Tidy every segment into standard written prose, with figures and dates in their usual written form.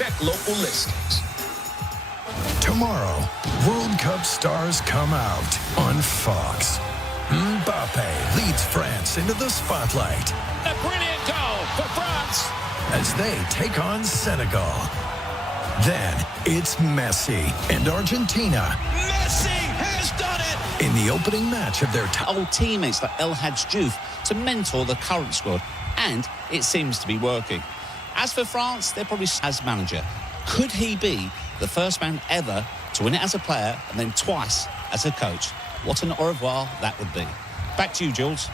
Check local listings. Tomorrow, World Cup stars come out on Fox. Mbappe leads France into the spotlight. A brilliant goal for France as they take on Senegal. Then it's Messi and Argentina. Messi has done it! In the opening match of their old teammates like El Hadj Diouf to mentor the current squad, and it seems to be working. As for France, they're probably as manager. Could he be the first man ever to win it as a player and then twice as a coach? What an au revoir that would be. Back to you, Jules.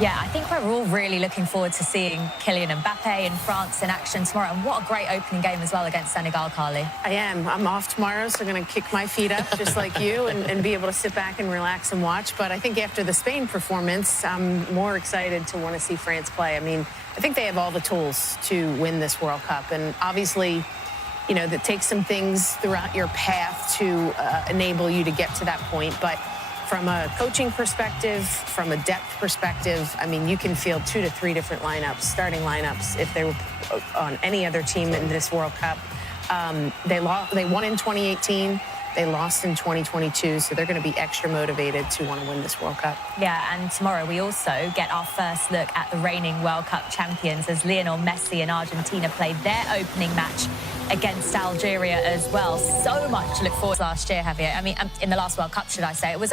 Yeah, I think we're all really looking forward to seeing Kylian Mbappe in France in action tomorrow. And what a great opening game as well against Senegal, Carly. I am. I'm off tomorrow, so I'm going to kick my feet up just like you and be able to sit back and relax and watch. But I think after the Spain performance, I'm more excited to want to see France play. I mean, I think they have all the tools to win this World Cup. And obviously, you know, that takes some things throughout your path to enable you to get to that point. But from a coaching perspective, from a depth perspective, I mean, you can field 2 to 3 different lineups, starting lineups, if they were on any other team in this World Cup. They won in 2018. They lost in 2022, so they're going to be extra motivated to want to win this World Cup. Yeah, and tomorrow we also get our first look at the reigning World Cup champions as Lionel Messi and Argentina played their opening match against Algeria as well. So much to look forward to last year, Javier. I mean, in the last World Cup, should I say. It was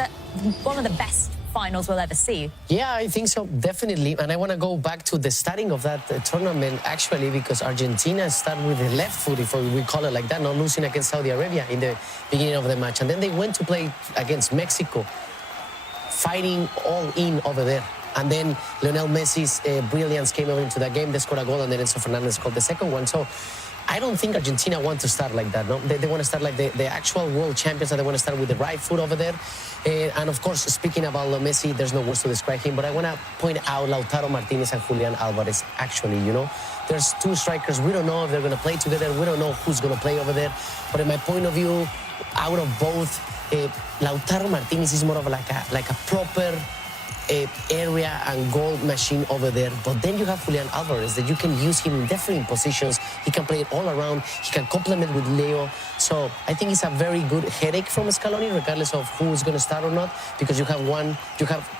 one of the best finals we'll ever see. Yeah, I think so, definitely. And I want to go back to the starting of that tournament, actually, because Argentina started with the left foot, if we call it like that, not losing against Saudi Arabia in the beginning of the match. And then they went to play against Mexico, fighting all in over there. And then Lionel Messi's brilliance came over into that game. They scored a goal, and then Enzo Fernandez scored the second one. So I don't think Argentina want to start like that. No, they want to start like the actual world champions, and they want to start with the right foot over there. And of course, speaking about Messi, there's no words to describe him, but I want to point out Lautaro Martinez and Julian Alvarez. Actually, you know, there's 2 strikers. We don't know if they're going to play together. We don't know who's going to play over there. But in my point of view, out of both, Lautaro Martinez is more of like a proper area and goal machine over there. But then you have Julian Alvarez that you can use him in different positions. He can play it all around. He can complement with Leo. So I think it's a very good headache from Scaloni, regardless of who is going to start or not, because you have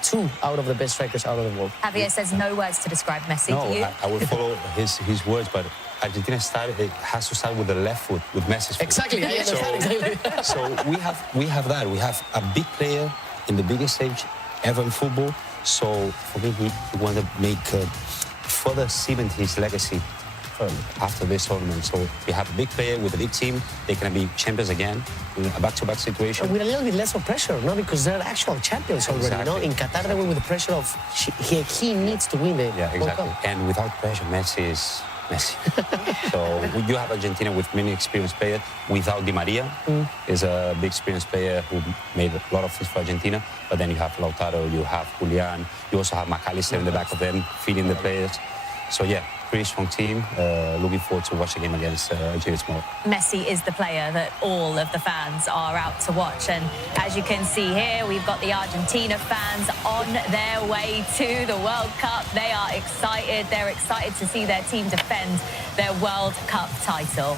2 out of the best strikers out of the world. Javier says no words to describe Messi. No, Do you? I will follow his words, but Argentina has to start with the left foot, with Messi's foot. Exactly, I understand. So we have that. We have a big player in the biggest stage ever in football. So for me, we want to make further cement his legacy after this tournament. So we have a big player with a big team. They can be champions again in a back-to-back situation. With a little bit less of pressure, no? Because they're actual champions already, exactly. no? In Qatar, they were with the pressure of he needs to win the World Cup. And without pressure, Messi is Messi. So you have Argentina with many experienced players. Without Di Maria, is a big experienced player who made a lot of things for Argentina. But then you have Lautaro, you have Julian, you also have McAllister in the back of them, feeding the players. So yeah, pretty strong team. Looking forward to watch the game against Algeria tomorrow. Messi is the player that all of the fans are out to watch. And as you can see here, we've got the Argentina fans on their way to the World Cup. They are excited. They're excited to see their team defend their World Cup title.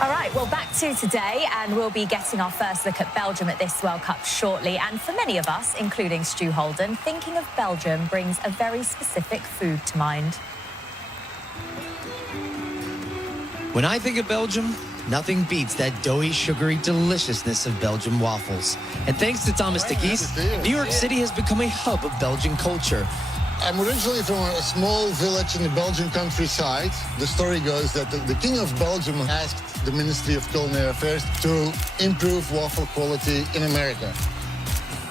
All right, well, back to today, and we'll be getting our first look at Belgium at this World Cup shortly. And for many of us, including Stu Holden, thinking of Belgium brings a very specific food to mind. When I think of Belgium, nothing beats that doughy, sugary deliciousness of Belgian waffles. And thanks to Thomas Tikkies, New York City has become a hub of Belgian culture. I'm originally from a small village in the Belgian countryside. The story goes that the King of Belgium asked the Ministry of Culinary Affairs to improve waffle quality in America.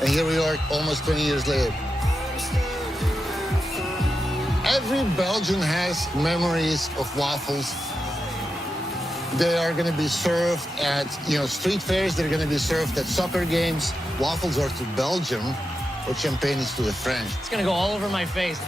And here we are almost 20 years later. Every Belgian has memories of waffles. They are going to be served at, street fairs. They're going to be served at soccer games. Waffles are to Belgium what champagne is to the French. It's going to go all over my face.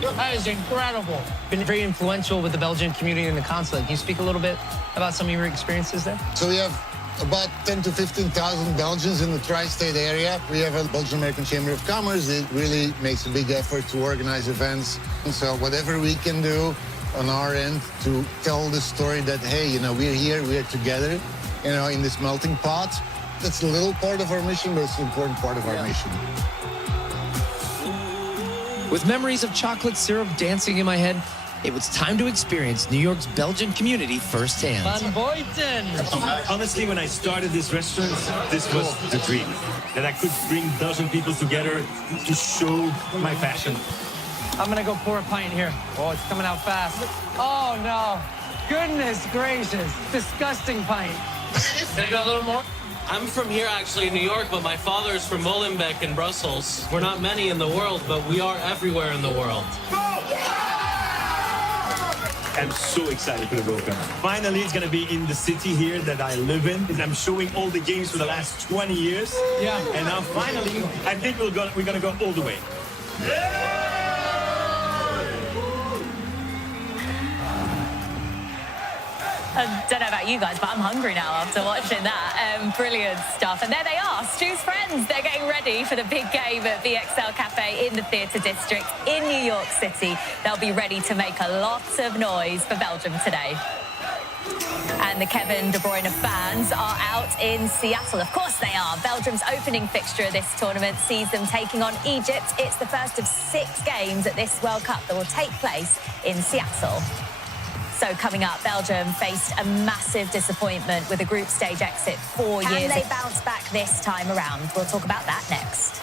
That is incredible. Been very influential with the Belgian community and the consulate. Can you speak a little bit about some of your experiences there? So we have about 10 to 15,000 Belgians in the tri-state area. We have a Belgian-American Chamber of Commerce. It really makes a big effort to organize events. And so whatever we can do on our end to tell the story that, hey, we're here, we're together, in this melting pot. That's a little part of our mission, but it's an important part of our mission. With memories of chocolate syrup dancing in my head, it was time to experience New York's Belgian community firsthand. Van Boyten. Honestly, when I started this restaurant, this was the dream. That I could bring Belgian people together to show my passion. I'm going to go pour a pint here. Oh, it's coming out fast. Oh, no. Goodness gracious. Disgusting pint. Can I go a little more? I'm from here, actually, in New York, but my father is from Molenbeek in Brussels. We're not many in the world, but we are everywhere in the world. I'm so excited for the World Cup. Finally, it's going to be in the city here that I live in. I'm showing all the games for the last 20 years. Yeah. And now, finally, I think we're going to go all the way. I don't know about you guys, but I'm hungry now after watching that. Brilliant stuff. And there they are, Stu's friends. They're getting ready for the big game at VXL Cafe in the Theatre District in New York City. They'll be ready to make a lot of noise for Belgium today. And the Kevin De Bruyne fans are out in Seattle. Of course they are. Belgium's opening fixture of this tournament sees them taking on Egypt. It's the first of 6 games at this World Cup that will take place in Seattle. So coming up, Belgium faced a massive disappointment with a group stage exit 4 years. Can they bounce back this time around? We'll talk about that next.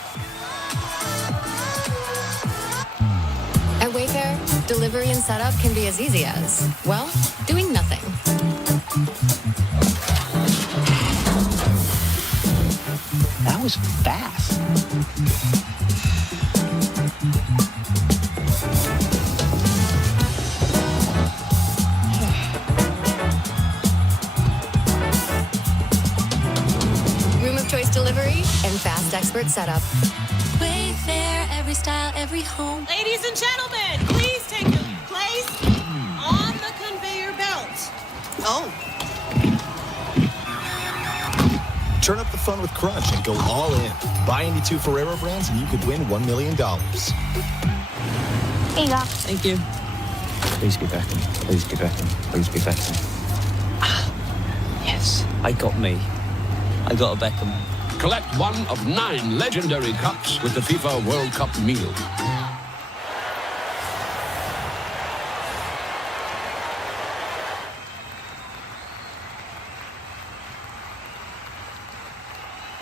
At Wayfair, delivery and setup can be as easy as, well, doing nothing. That was fast. Choice delivery and fast expert setup. Wayfair, every style, every home. Ladies and gentlemen, please take your place on the conveyor belt. Oh. Turn up the fun with Crunch and go all in. Buy any 2 Ferrero brands and you could win $1 million. Here you go. Thank you. Please be back. Please be back. Please be back. Yes, I got me. I got a Beckham. Collect one of 9 legendary cups with the FIFA World Cup meal.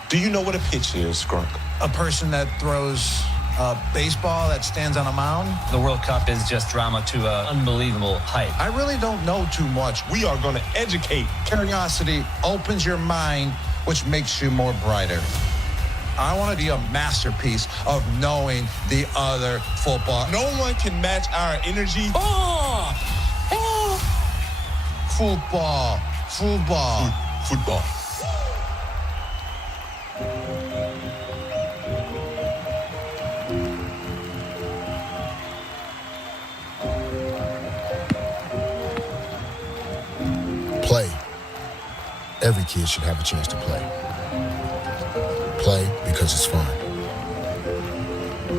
Do you know what a pitch is, Grunk? A person that throws a baseball that stands on a mound. The World Cup is just drama to an unbelievable height. I really don't know too much. We are going to educate. Curiosity opens your mind, which makes you more brighter. I want to be a masterpiece of knowing the other football. No one can match our energy. Football. Football. Play. Every kid should have a chance to play. Play because it's fun.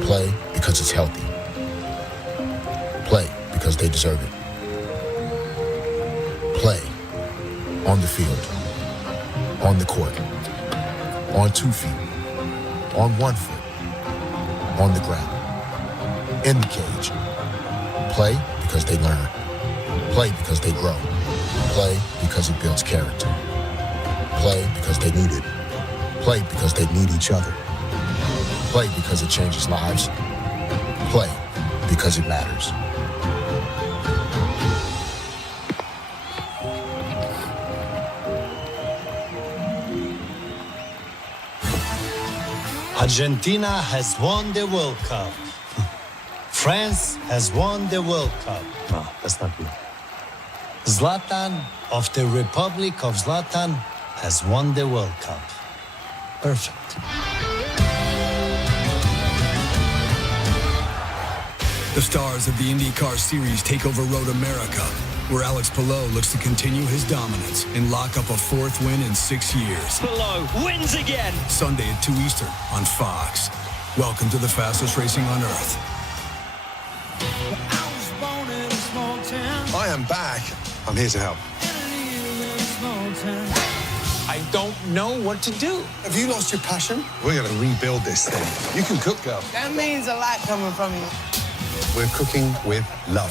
Play because it's healthy. Play because they deserve it. Play on the field, on the court, on 2 feet, on 1 foot, on the ground, in the cage. Play because they learn. Play because they grow. Play because it builds character. Play because they need it. Play because they need each other. Play because it changes lives. Play because it matters. Argentina has won the World Cup. France has won the World Cup. No, that's not good. Zlatan of the Republic of Zlatan has won the World Cup. Perfect. The stars of the IndyCar Series take over Road America, where Alex Palou looks to continue his dominance and lock up a 4th win in 6 years. Palou wins again. Sunday at 2 Eastern on Fox. Welcome to the fastest racing on Earth. I was born in a small town. I'm back. I'm here to help. I don't know what to do. Have you lost your passion? We're going to rebuild this thing. You can cook, girl. That means a lot coming from you. We're cooking with love.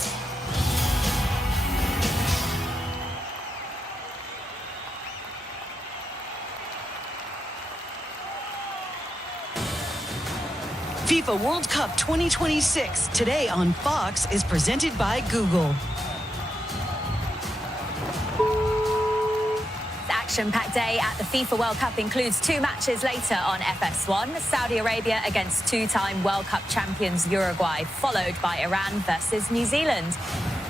FIFA World Cup 2026, today on Fox, is presented by Google. Action-packed day at the FIFA World Cup includes 2 matches later on FS1. Saudi Arabia against 2-time World Cup champions Uruguay, followed by Iran versus New Zealand.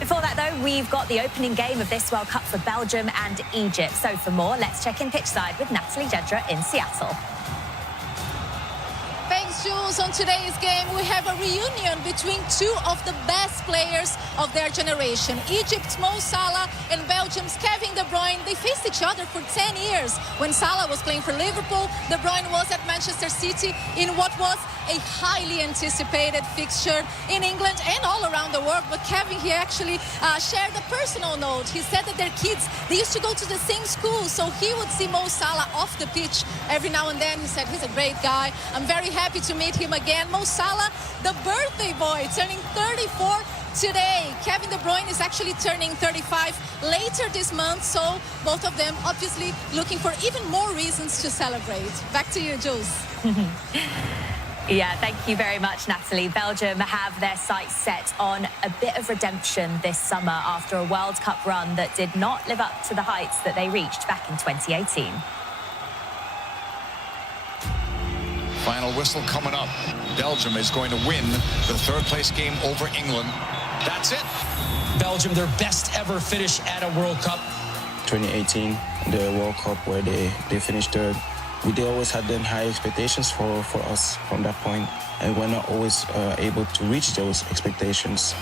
Before that, though, we've got the opening game of this World Cup for Belgium and Egypt. So for more, let's check in pitchside with Natalie Jedra in Seattle. Thanks, Jules. On today's game, we have a reunion between 2 of the best players of their generation. Egypt's Mo Salah and Belgium's Kevin De Bruyne. They faced each other for 10 years. When Salah was playing for Liverpool, De Bruyne was at Manchester City in what was a highly anticipated fixture in England and all around the world. But Kevin, he actually shared a personal note. He said that their kids, they used to go to the same school, so he would see Mo Salah off the pitch every now and then. He said he's a great guy. I'm very happy to meet him again. Mo Salah, the birthday boy, turning 34 today. Kevin De Bruyne is actually turning 35 later this month, so both of them obviously looking for even more reasons to celebrate. Back to you, Jules. Yeah, thank you very much, Natalie. Belgium have their sights set on a bit of redemption this summer after a World Cup run that did not live up to the heights that they reached back in 2018. Final whistle coming up. Belgium is going to win the third-place game over England. That's it. Belgium, their best ever finish at a World Cup. 2018, the World Cup where they finished third. They always had then high expectations for us from that point, and we're not always able to reach those expectations.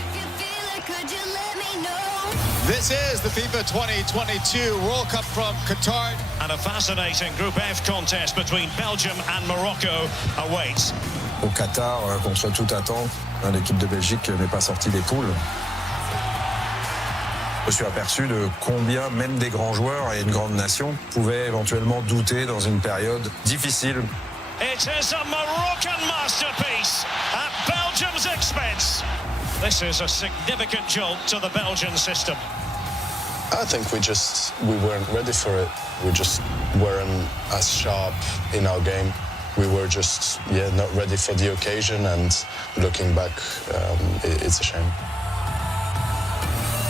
This is the FIFA 2022 World Cup from Qatar. And a fascinating Group F contest between Belgium and Morocco awaits. Au Qatar, contre toute attente, l'équipe de Belgique n'est pas sortie des poules. Je me suis aperçu de combien même des grands joueurs et une grande nation pouvaient éventuellement douter dans une période difficile. It is a Moroccan masterpiece at Belgium's expense. This is a significant jolt to the Belgian system. I think we weren't ready for it. We just weren't as sharp in our game. We were just, not ready for the occasion, and looking back, it's a shame.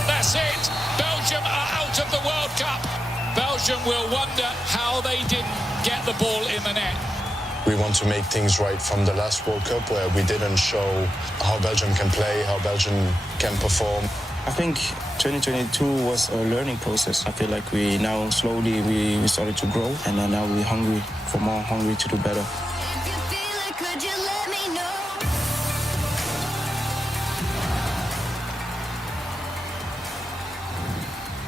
That's it. Belgium are out of the World Cup. Belgium will wonder how they didn't get the ball in the net. We want to make things right from the last World Cup, where we didn't show how Belgium can play, how Belgium can perform. I think 2022 was a learning process. I feel like we now slowly we started to grow, and now we're hungry for more, hungry to do better.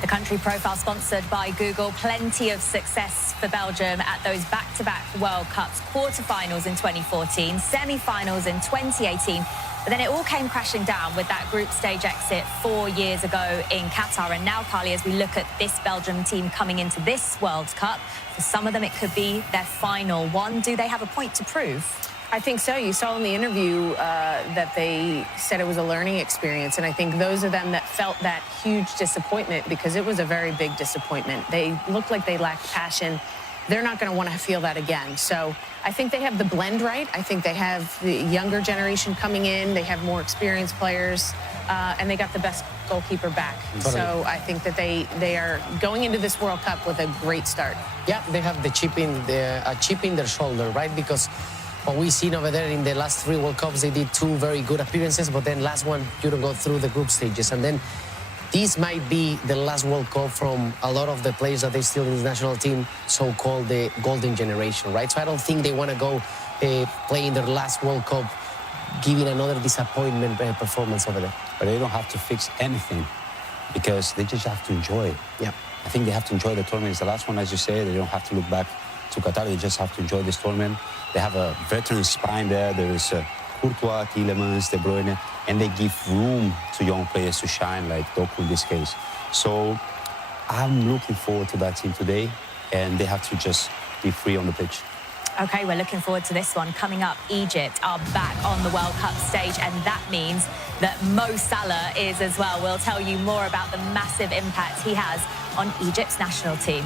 The country profile sponsored by Google. Plenty of success for Belgium at those back-to-back World Cups. Quarterfinals in 2014, semi-finals in 2018. But then it all came crashing down with that group stage exit 4 years ago in Qatar. And now, Carly, as we look at this Belgium team coming into this World Cup, for some of them it could be their final one. Do they have a point to prove? I think so. You saw in the interview that they said it was a learning experience. And I think those of them that felt that huge disappointment, because it was a very big disappointment, they looked like they lacked passion. They're not going to want to feel that again. So I think they have the blend right. I think they have the younger generation coming in. They have more experienced players, and they got the best goalkeeper back. Totally. So I think that they are going into this World Cup with a great start. Yeah, they have a chip in their shoulder, right? Because what we've seen over there in the last 3 World Cups, they did 2 very good appearances, but then last one, you don't go through the group stages. And then this might be the last World Cup from a lot of the players that they still in the national team, so-called the golden generation, right? So I don't think they want to go play in their last World Cup, giving another disappointment performance over there. But they don't have to fix anything, because they just have to enjoy it. Yeah. I think they have to enjoy the tournament. It's the last one, as you say. They don't have to look back to Qatar. They just have to enjoy this tournament. They have a veteran spine there. There is Courtois, Tielemans, De Bruyne. and they give room to young players to shine, like Doku in this case. So I'm looking forward to that team today, and they have to just be free on the pitch. Okay, we're looking forward to this one. Coming up, Egypt are back on the World Cup stage, and that means that Mo Salah is as well. We'll tell you more about the massive impact he has on Egypt's national team.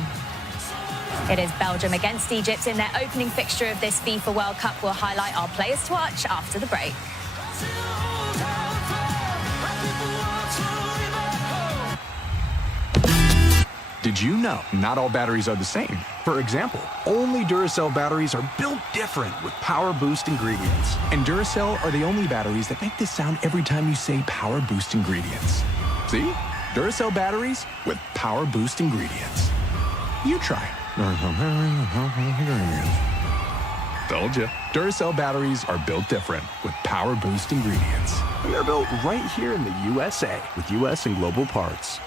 It is Belgium against Egypt in their opening fixture of this FIFA World Cup. We'll highlight our players to watch after the break. Did you know not all batteries are the same? For example, only Duracell batteries are built different with Power Boost ingredients. And Duracell are the only batteries that make this sound every time you say Power Boost ingredients. See? Duracell batteries with Power Boost ingredients. You try. Told ya. Duracell batteries are built different with Power Boost ingredients. And they're built right here in the USA with US and global parts.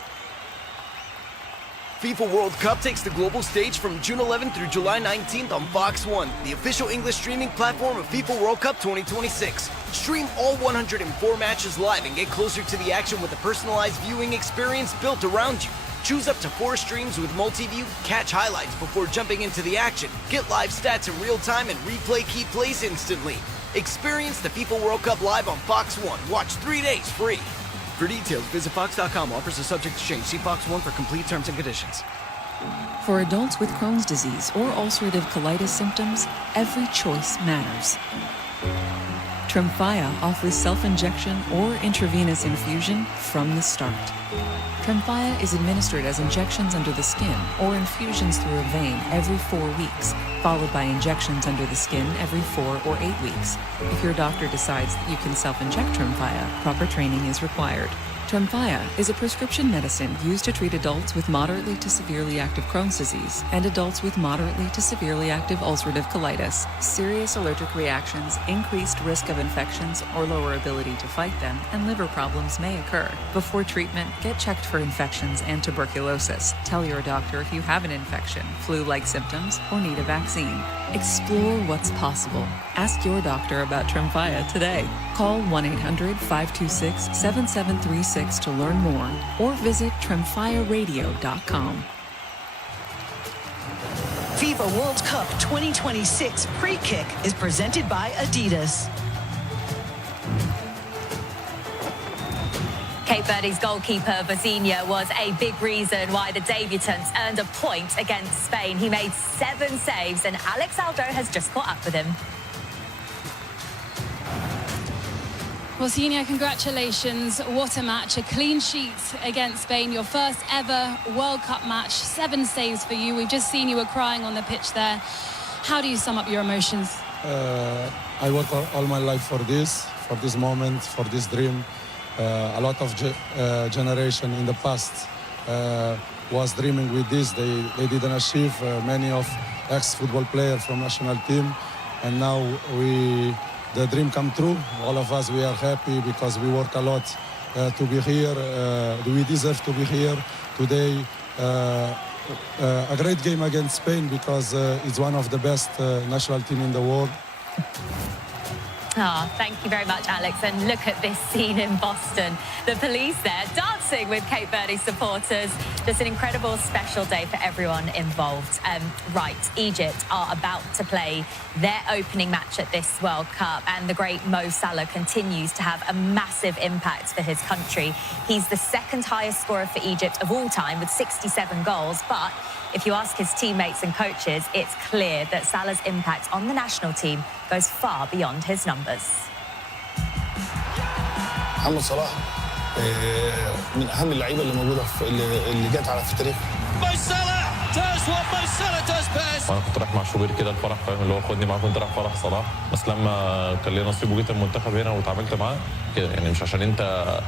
FIFA World Cup takes the global stage from June 11th through July 19th on Fox One, the official English streaming platform of FIFA World Cup 2026. Stream all 104 matches live and get closer to the action with a personalized viewing experience built around you. Choose up to 4 streams with multi-view, catch highlights before jumping into the action, get live stats in real time, and replay key plays instantly. Experience the FIFA World Cup live on Fox One. Watch 3 days free. For details, visit Fox.com. Offers are subject to change. See Fox One for complete terms and conditions. For adults with Crohn's disease or ulcerative colitis symptoms, every choice matters. Tremfya offers self-injection or intravenous infusion from the start. Tremfya is administered as injections under the skin or infusions through a vein every 4 weeks, followed by injections under the skin every 4 or 8 weeks. If your doctor decides that you can self-inject Tremfya, proper training is required. Tremfya is a prescription medicine used to treat adults with moderately to severely active Crohn's disease and adults with moderately to severely active ulcerative colitis. Serious allergic reactions, increased risk of infections or lower ability to fight them, and liver problems may occur. Before treatment, get checked for infections and tuberculosis. Tell your doctor if you have an infection, flu-like symptoms, or need a vaccine. Explore what's possible. Ask your doctor about Tremfya today. Call 1-800-526-7736 to learn more or visit tremfyaradio.com. FIFA World Cup 2026 Pre-Kick is presented by Adidas. Cape Verde's goalkeeper, Vozinha, was a big reason why the debutants earned a point against Spain. He made 7 saves, and Alex Aldo has just caught up with him. Vozinha, congratulations. What a match. A clean sheet against Spain. Your first ever World Cup match. 7 saves for you. We've just seen you were crying on the pitch there. How do you sum up your emotions? I worked all my life for this moment, for this dream. A lot of generation in the past was dreaming with this. They didn't achieve. Many of ex-football players from national team. And now the dream come true. All of us, we are happy because we work a lot to be here. We deserve to be here today. A great game against Spain because it's one of the best national team in the world. Thank you very much, Alex. And look at this scene in Boston. The police there dancing with Cape Verde supporters. Just an incredible special day for everyone involved. Right, Egypt are about to play their opening match at this World Cup, and the great Mo Salah continues to have a massive impact for his country. He's the 2nd highest scorer for Egypt of all time with 67 goals, but if you ask his teammates and coaches, it's clear that Salah's impact on the national team goes far beyond his numbers. محمد صلاح من اهم اللعيبه اللي موجوده اللي جت على في التاريخ. Mo Salah does what Mo Salah does best. انا كنت رايح مع شوبير كده الفرح، فاهم اللي هو خدني معاه، كنت رايح فرح صلاح، بس لما كان لي نصيب وجيت المنتخب هنا واتعاملت معاه كده، يعني مش عشان انت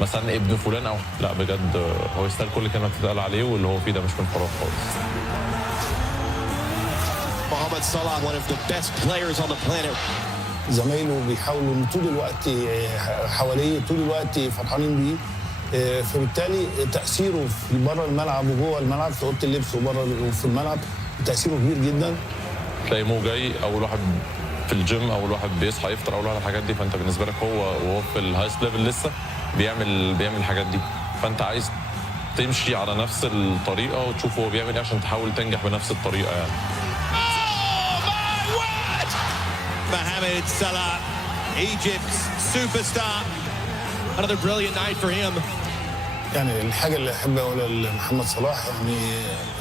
مثلا ابن فلان او لا، بجد هو يستاهل كل كلمه تتقال عليه، واللي هو فيه ده مش من فراغ خالص. Mohamed Salah, one of the best players on the planet. زمايله بيحاولوا ان طول الوقت حواليه، طول الوقت فرحانين بيه، فبالتالي تاثيره في بره الملعب وجوه الملعب، في اوضه اللبس وبره وفي الملعب تاثيره كبير جدا. تلاقي مو جاي اول واحد في الجيم اول واحد بيصحى يفطر اول واحد الحاجات دي، فانت بالنسبه لك هو وهو في الهايست ليفل لسه بيعمل الحاجات دي، فانت عايز تمشي على نفس الطريقه وتشوف هو بيعمل ايه عشان تحاول تنجح بنفس الطريقه يعني. Mohamed Salah, Egypt's superstar. Another brilliant night for him. يعني الحاجة اللي أحب أقولها لمحمد صلاح يعني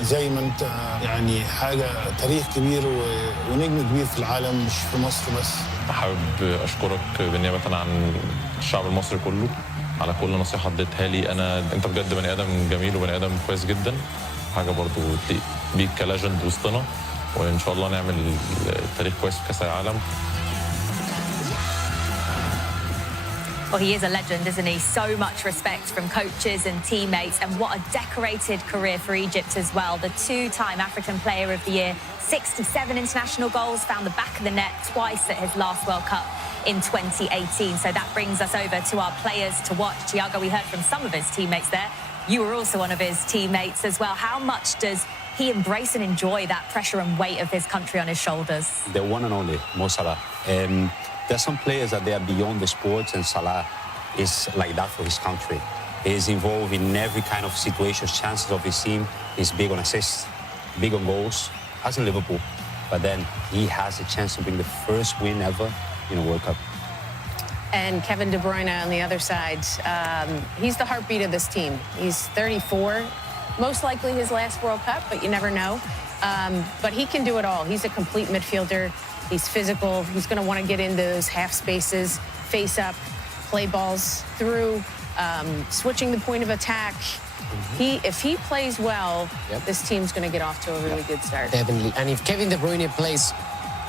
زي ما أنت يعني حاجة تاريخ كبير ونجم كبير في العالم مش في مصر بس. حابب أشكرك بالنيابة عن الشعب المصري كله على كل نصيحة اديتها لي. أنت بجد بني آدم جميل وبني آدم كويس جدا، حاجة برضو تليق بيك كلاجند وسطنا، وإن شاء الله نعمل تاريخ كويس في كأس العالم. Well, he is a legend, isn't he? So much respect from coaches and teammates, and what a decorated career for Egypt as well. The two-time African Player of the Year, 67 international goals, found the back of the net twice at his last World Cup in 2018. So that brings us over to our players to watch. Thiago, we heard from some of his teammates there. You were also one of his teammates as well. How much does he embrace and enjoy that pressure and weight of his country on his shoulders? The one and only Mo Salah. There's some players that they are beyond the sports, and Salah is like that for his country. He is involved in every kind of situation, chances of his team. He's big on assists, big on goals, as in Liverpool. But then he has a chance to bring the first win ever in a World Cup. And Kevin De Bruyne on the other side, he's the heartbeat of this team. He's 34, most likely his last World Cup, but you never know. But he can do it all. He's a complete midfielder. He's physical. He's going to want to get into those half spaces, face up, play balls through, switching the point of attack. If he plays well, this team's going to get off to a really good start. Definitely. And if Kevin De Bruyne plays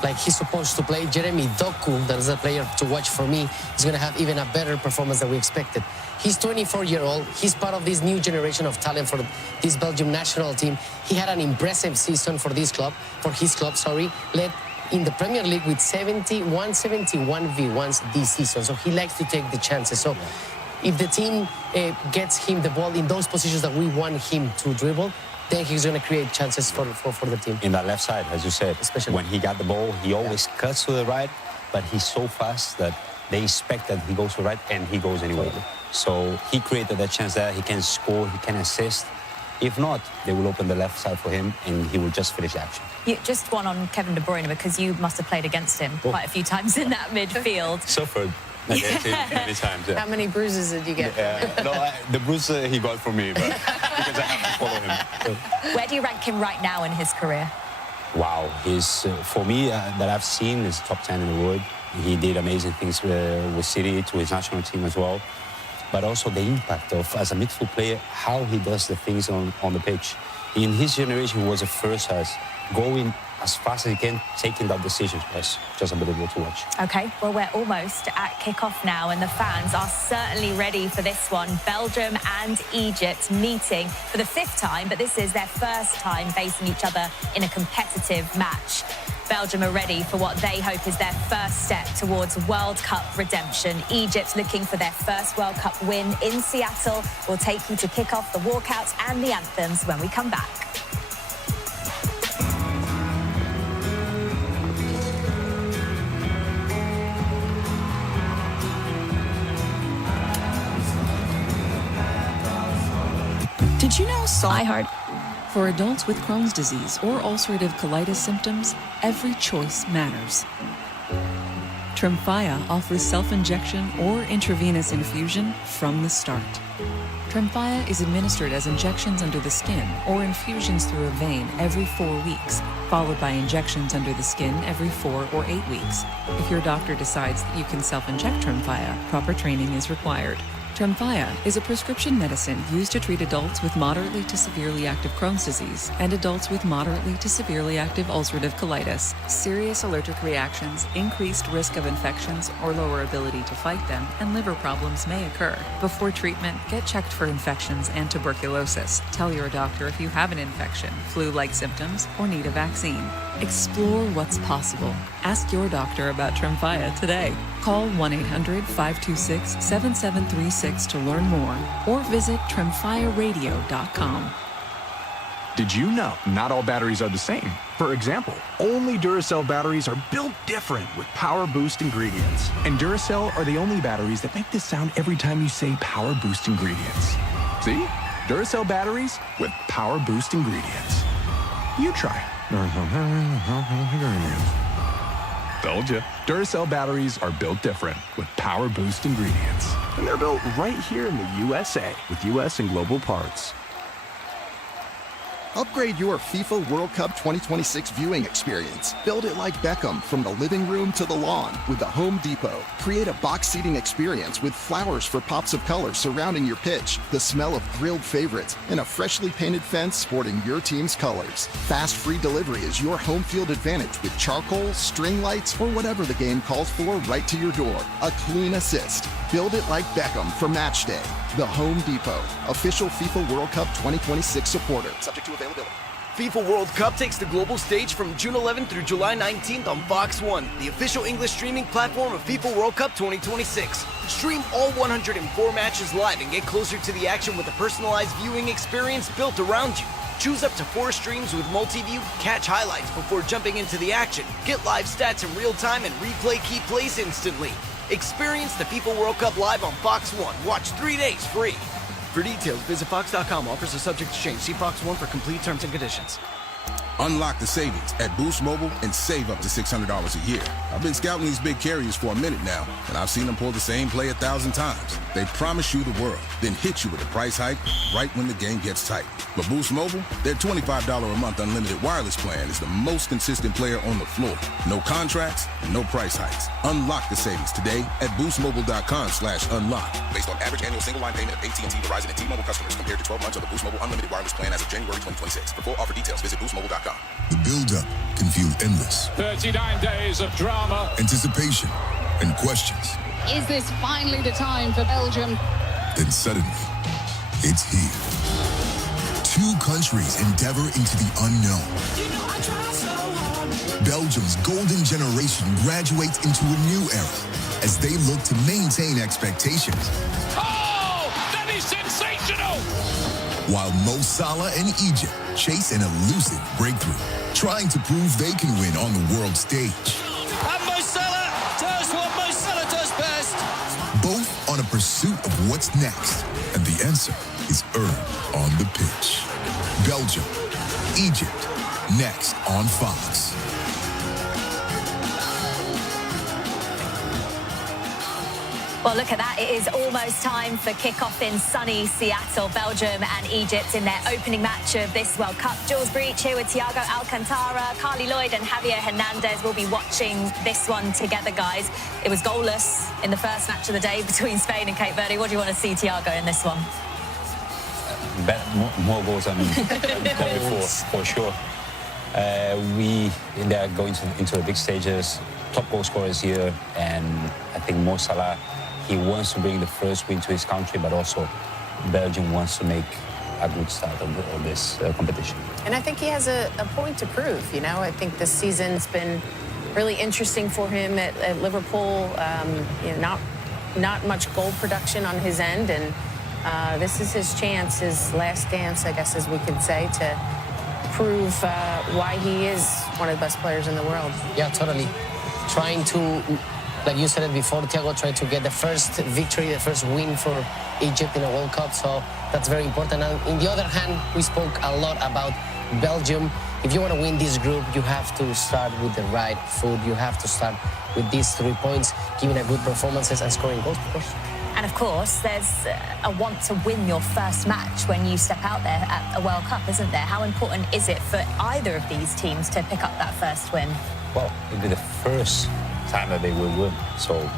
like he's supposed to play, Jeremy Doku, that is a player to watch for me, is going to have even a better performance than we expected. He's 24-year-old. He's part of this new generation of talent for this Belgium national team. He had an impressive season for his club, led in the Premier League with 71 v1s this season. So he likes to take the chances. So if the team gets him the ball in those positions that we want him to dribble, then he's going to create chances for the team. In that left side, as you said, especially when he got the ball, he always cuts to the right, but he's so fast that they expect that he goes to the right, and he goes anyway. So he created that chance there. He can score, he can assist. If not, they will open the left side for him, and he will just finish the action. Just one on Kevin De Bruyne, because you must have played against him quite a few times in that midfield. Suffered against him many times. Yeah. How many bruises did you get? No, the bruise he got from me, but because I have to follow him. Where do you rank him right now in his career? Wow, he's for me that I've seen is top 10 in the world. He did amazing things with City, to his national team as well. But also the impact of, as a midfield player, how he does the things on the pitch. In his generation, he was the first as going as fast as he can, taking that decisions. It's just unbelievable to watch. Okay, well, we're almost at kickoff now, and the fans are certainly ready for this one. Belgium and Egypt meeting for the 5th time, but this is their first time facing each other in a competitive match. Belgium are ready for what they hope is their first step towards World Cup redemption. Egypt looking for their first World Cup win in Seattle. We'll take you to kick off the walkouts and the anthems when we come back. Did you know iHeart? For adults with Crohn's disease or ulcerative colitis symptoms, every choice matters. Tremfya offers self-injection or intravenous infusion from the start. Tremfya is administered as injections under the skin or infusions through a vein every 4 weeks, followed by injections under the skin every 4 or 8 weeks. If your doctor decides that you can self-inject Tremfya, proper training is required. Tremfya is a prescription medicine used to treat adults with moderately to severely active Crohn's disease and adults with moderately to severely active ulcerative colitis. Serious allergic reactions, increased risk of infections or lower ability to fight them, and liver problems may occur. Before treatment, get checked for infections and tuberculosis. Tell your doctor if you have an infection, flu-like symptoms, or need a vaccine. Explore what's possible. Ask your doctor about Tremfya today. Call 1-800-526-7736 to learn more, or visit tremfyaradio.com. Did you know not all batteries are the same? For example, only Duracell batteries are built different with Power Boost ingredients. And Duracell are the only batteries that make this sound every time you say Power Boost ingredients. See? Duracell batteries with Power Boost ingredients. You try. Told ya. Duracell batteries are built different with Power Boost ingredients. And they're built right here in the USA with US and global parts. Upgrade your FIFA World Cup 2026 viewing experience. Build it like Beckham from the living room to the lawn with the Home Depot. Create a box seating experience with flowers for pops of color surrounding your pitch, the smell of grilled favorites, and a freshly painted fence sporting your team's colors. Fast free delivery is your home field advantage with charcoal, string lights, or whatever the game calls for right to your door. A clean assist. Build it like Beckham for match day. The Home Depot, official FIFA World Cup 2026 supporter. Subject to availability. FIFA World Cup takes the global stage from June 11th through July 19th on Fox 1, the official English streaming platform of FIFA World Cup 2026. Stream all 104 matches live and get closer to the action with a personalized viewing experience built around you. Choose up to 4 streams with multi-view, catch highlights before jumping into the action, get live stats in real time, and replay key plays instantly. Experience the FIFA World Cup live on Fox 1. Watch 3 days free. For details, visit Fox.com. Offers are subject to change. See Fox 1 for complete terms and conditions. Unlock the savings at Boost Mobile and save up to $600 a year. I've been scouting these big carriers for a minute now, and I've seen them pull the same play 1,000 times. They promise you the world, then hit you with a price hike right when the game gets tight. But Boost Mobile, their $25 a month unlimited wireless plan is the most consistent player on the floor. No contracts, no price hikes. Unlock the savings today at boostmobile.com/unlock. Based on average annual single line payment of AT&T, Verizon, and T-Mobile customers compared to 12 months of the Boost Mobile unlimited wireless plan as of January 2026. For full offer details, visit boostmobile.com. The build-up can feel endless. 39 days of drama. Anticipation and questions. Is this finally the time for Belgium? Then suddenly, it's here. 2 countries endeavor into the unknown. Belgium's golden generation graduates into a new era as they look to maintain expectations. Oh, that is sensational! While Mo Salah and Egypt chase an elusive breakthrough, trying to prove they can win on the world stage. And Mo Salah does what Mo Salah does best. Both on a pursuit of what's next, and the answer is earned on the pitch. Belgium, Egypt, next on Fox. Well, look at that. It is almost time for kickoff in sunny Seattle. Belgium and Egypt in their opening match of this World Cup. Jules Breach here with Thiago Alcantara, Carly Lloyd and Javier Hernandez will be watching this one together, guys. It was goalless in the first match of the day between Spain and Cape Verde. What do you want to see, Thiago, in this one? More goals than before, for sure. They are going into the big stages. Top goal scorers here, and I think Mo Salah, he wants to bring the first win to his country, but also Belgium wants to make a good start of this competition. And I think he has a point to prove. You know, I think this season's been really interesting for him at Liverpool. You know, not much goal production on his end, and this is his chance, his last dance, I guess, as we could say, to prove why he is one of the best players in the world. Yeah, totally. Trying to, like you said it before, Thiago, trying to get the first victory, the first win for Egypt in a World Cup. So that's very important. And on the other hand, we spoke a lot about Belgium. If you want to win this group, you have to start with the right foot. You have to start with these 3 points, giving a good performances and scoring goals, of course. And of course, there's a want to win your first match when you step out there at a World Cup, isn't there? How important is it for either of these teams to pick up that first win? Well, it'll be the first time that they will win. So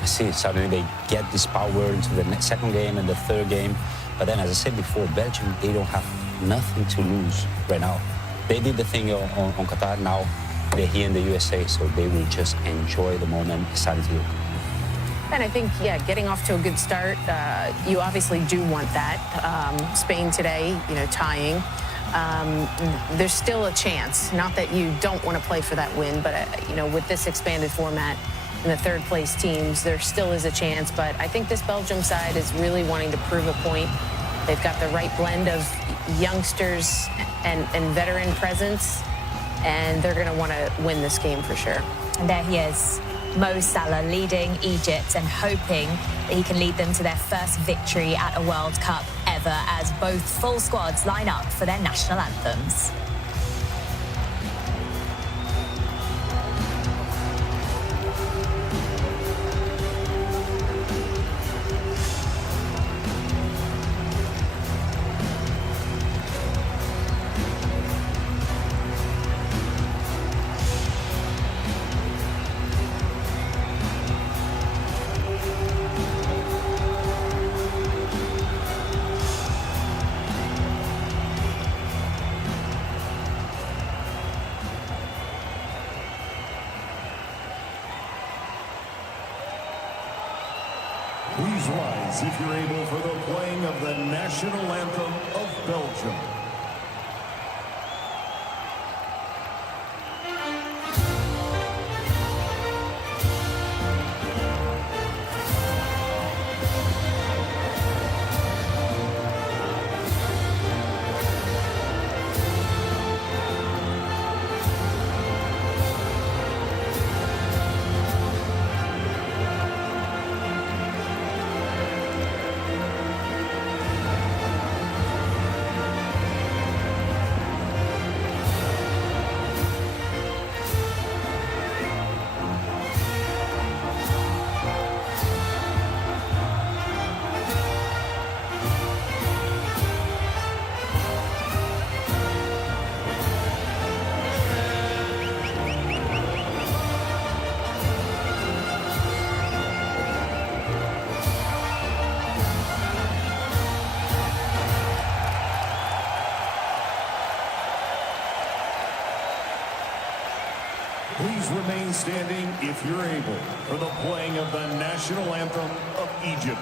I see suddenly they get this power into the second game and the third game. But then, as I said before, Belgium, they don't have nothing to lose right now. They did the thing on Qatar. Now they're here in the USA, so they will just enjoy the moment, starting to look. And I think, yeah, getting off to a good start, you obviously do want that. Spain today, you know, tying. There's still a chance. Not that you don't want to play for that win, but, you know, with this expanded format and the third place teams, there still is a chance. But I think this Belgium side is really wanting to prove a point. They've got the right blend of youngsters and veteran presence, and they're going to want to win this game for sure. And there he is, Mo Salah leading Egypt and hoping that he can lead them to their first victory at a World Cup ever as both full squads line up for their national anthems. Please rise if you're able for the playing of the national anthem of Belgium. Please remain standing if you're able for the playing of the national anthem of Egypt.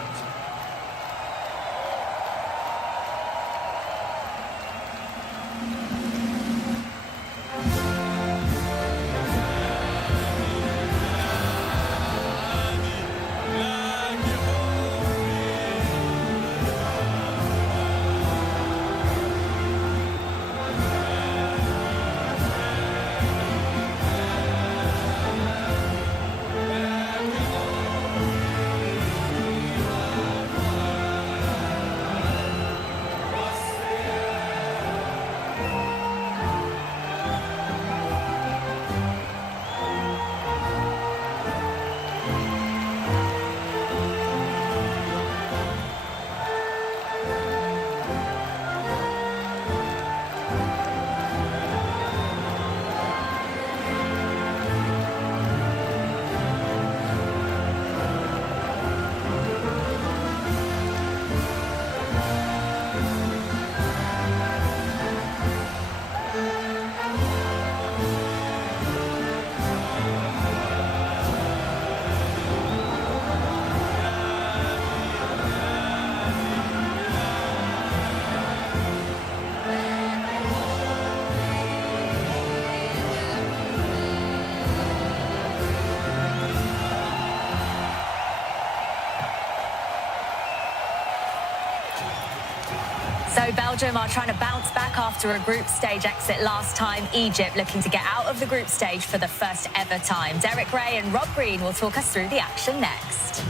So Belgium are trying to bounce back after a group stage exit last time. Egypt looking to get out of the group stage for the first ever time. Derek Ray and Rob Green will talk us through the action next.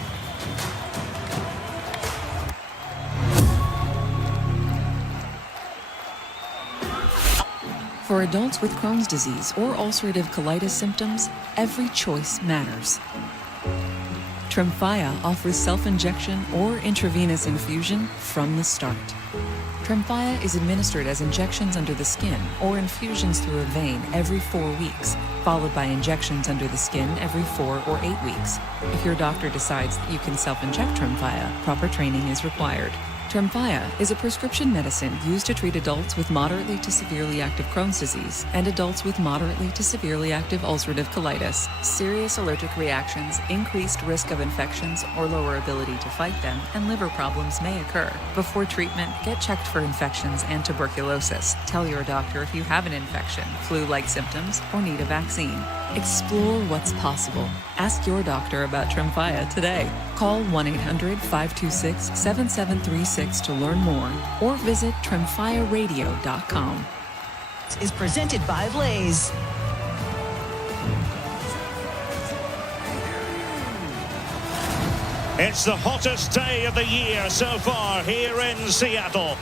For adults with Crohn's disease or ulcerative colitis symptoms, every choice matters. Tremfya offers self-injection or intravenous infusion from the start. Tremfya is administered as injections under the skin or infusions through a vein every 4 weeks, followed by injections under the skin every 4 or 8 weeks. If your doctor decides that you can self-inject Tremfya, proper training is required. Tremfya is a prescription medicine used to treat adults with moderately to severely active Crohn's disease and adults with moderately to severely active ulcerative colitis. Serious allergic reactions, increased risk of infections or lower ability to fight them, and liver problems may occur. Before treatment, get checked for infections and tuberculosis. Tell your doctor if you have an infection, flu-like symptoms, or need a vaccine. Explore what's possible. Ask your doctor about Tremfya today. Call 1-800-526-7736 2026 to learn more or visit TrimfireRadio.com. Is presented by Blaze. It's the hottest day of the year so far here in Seattle.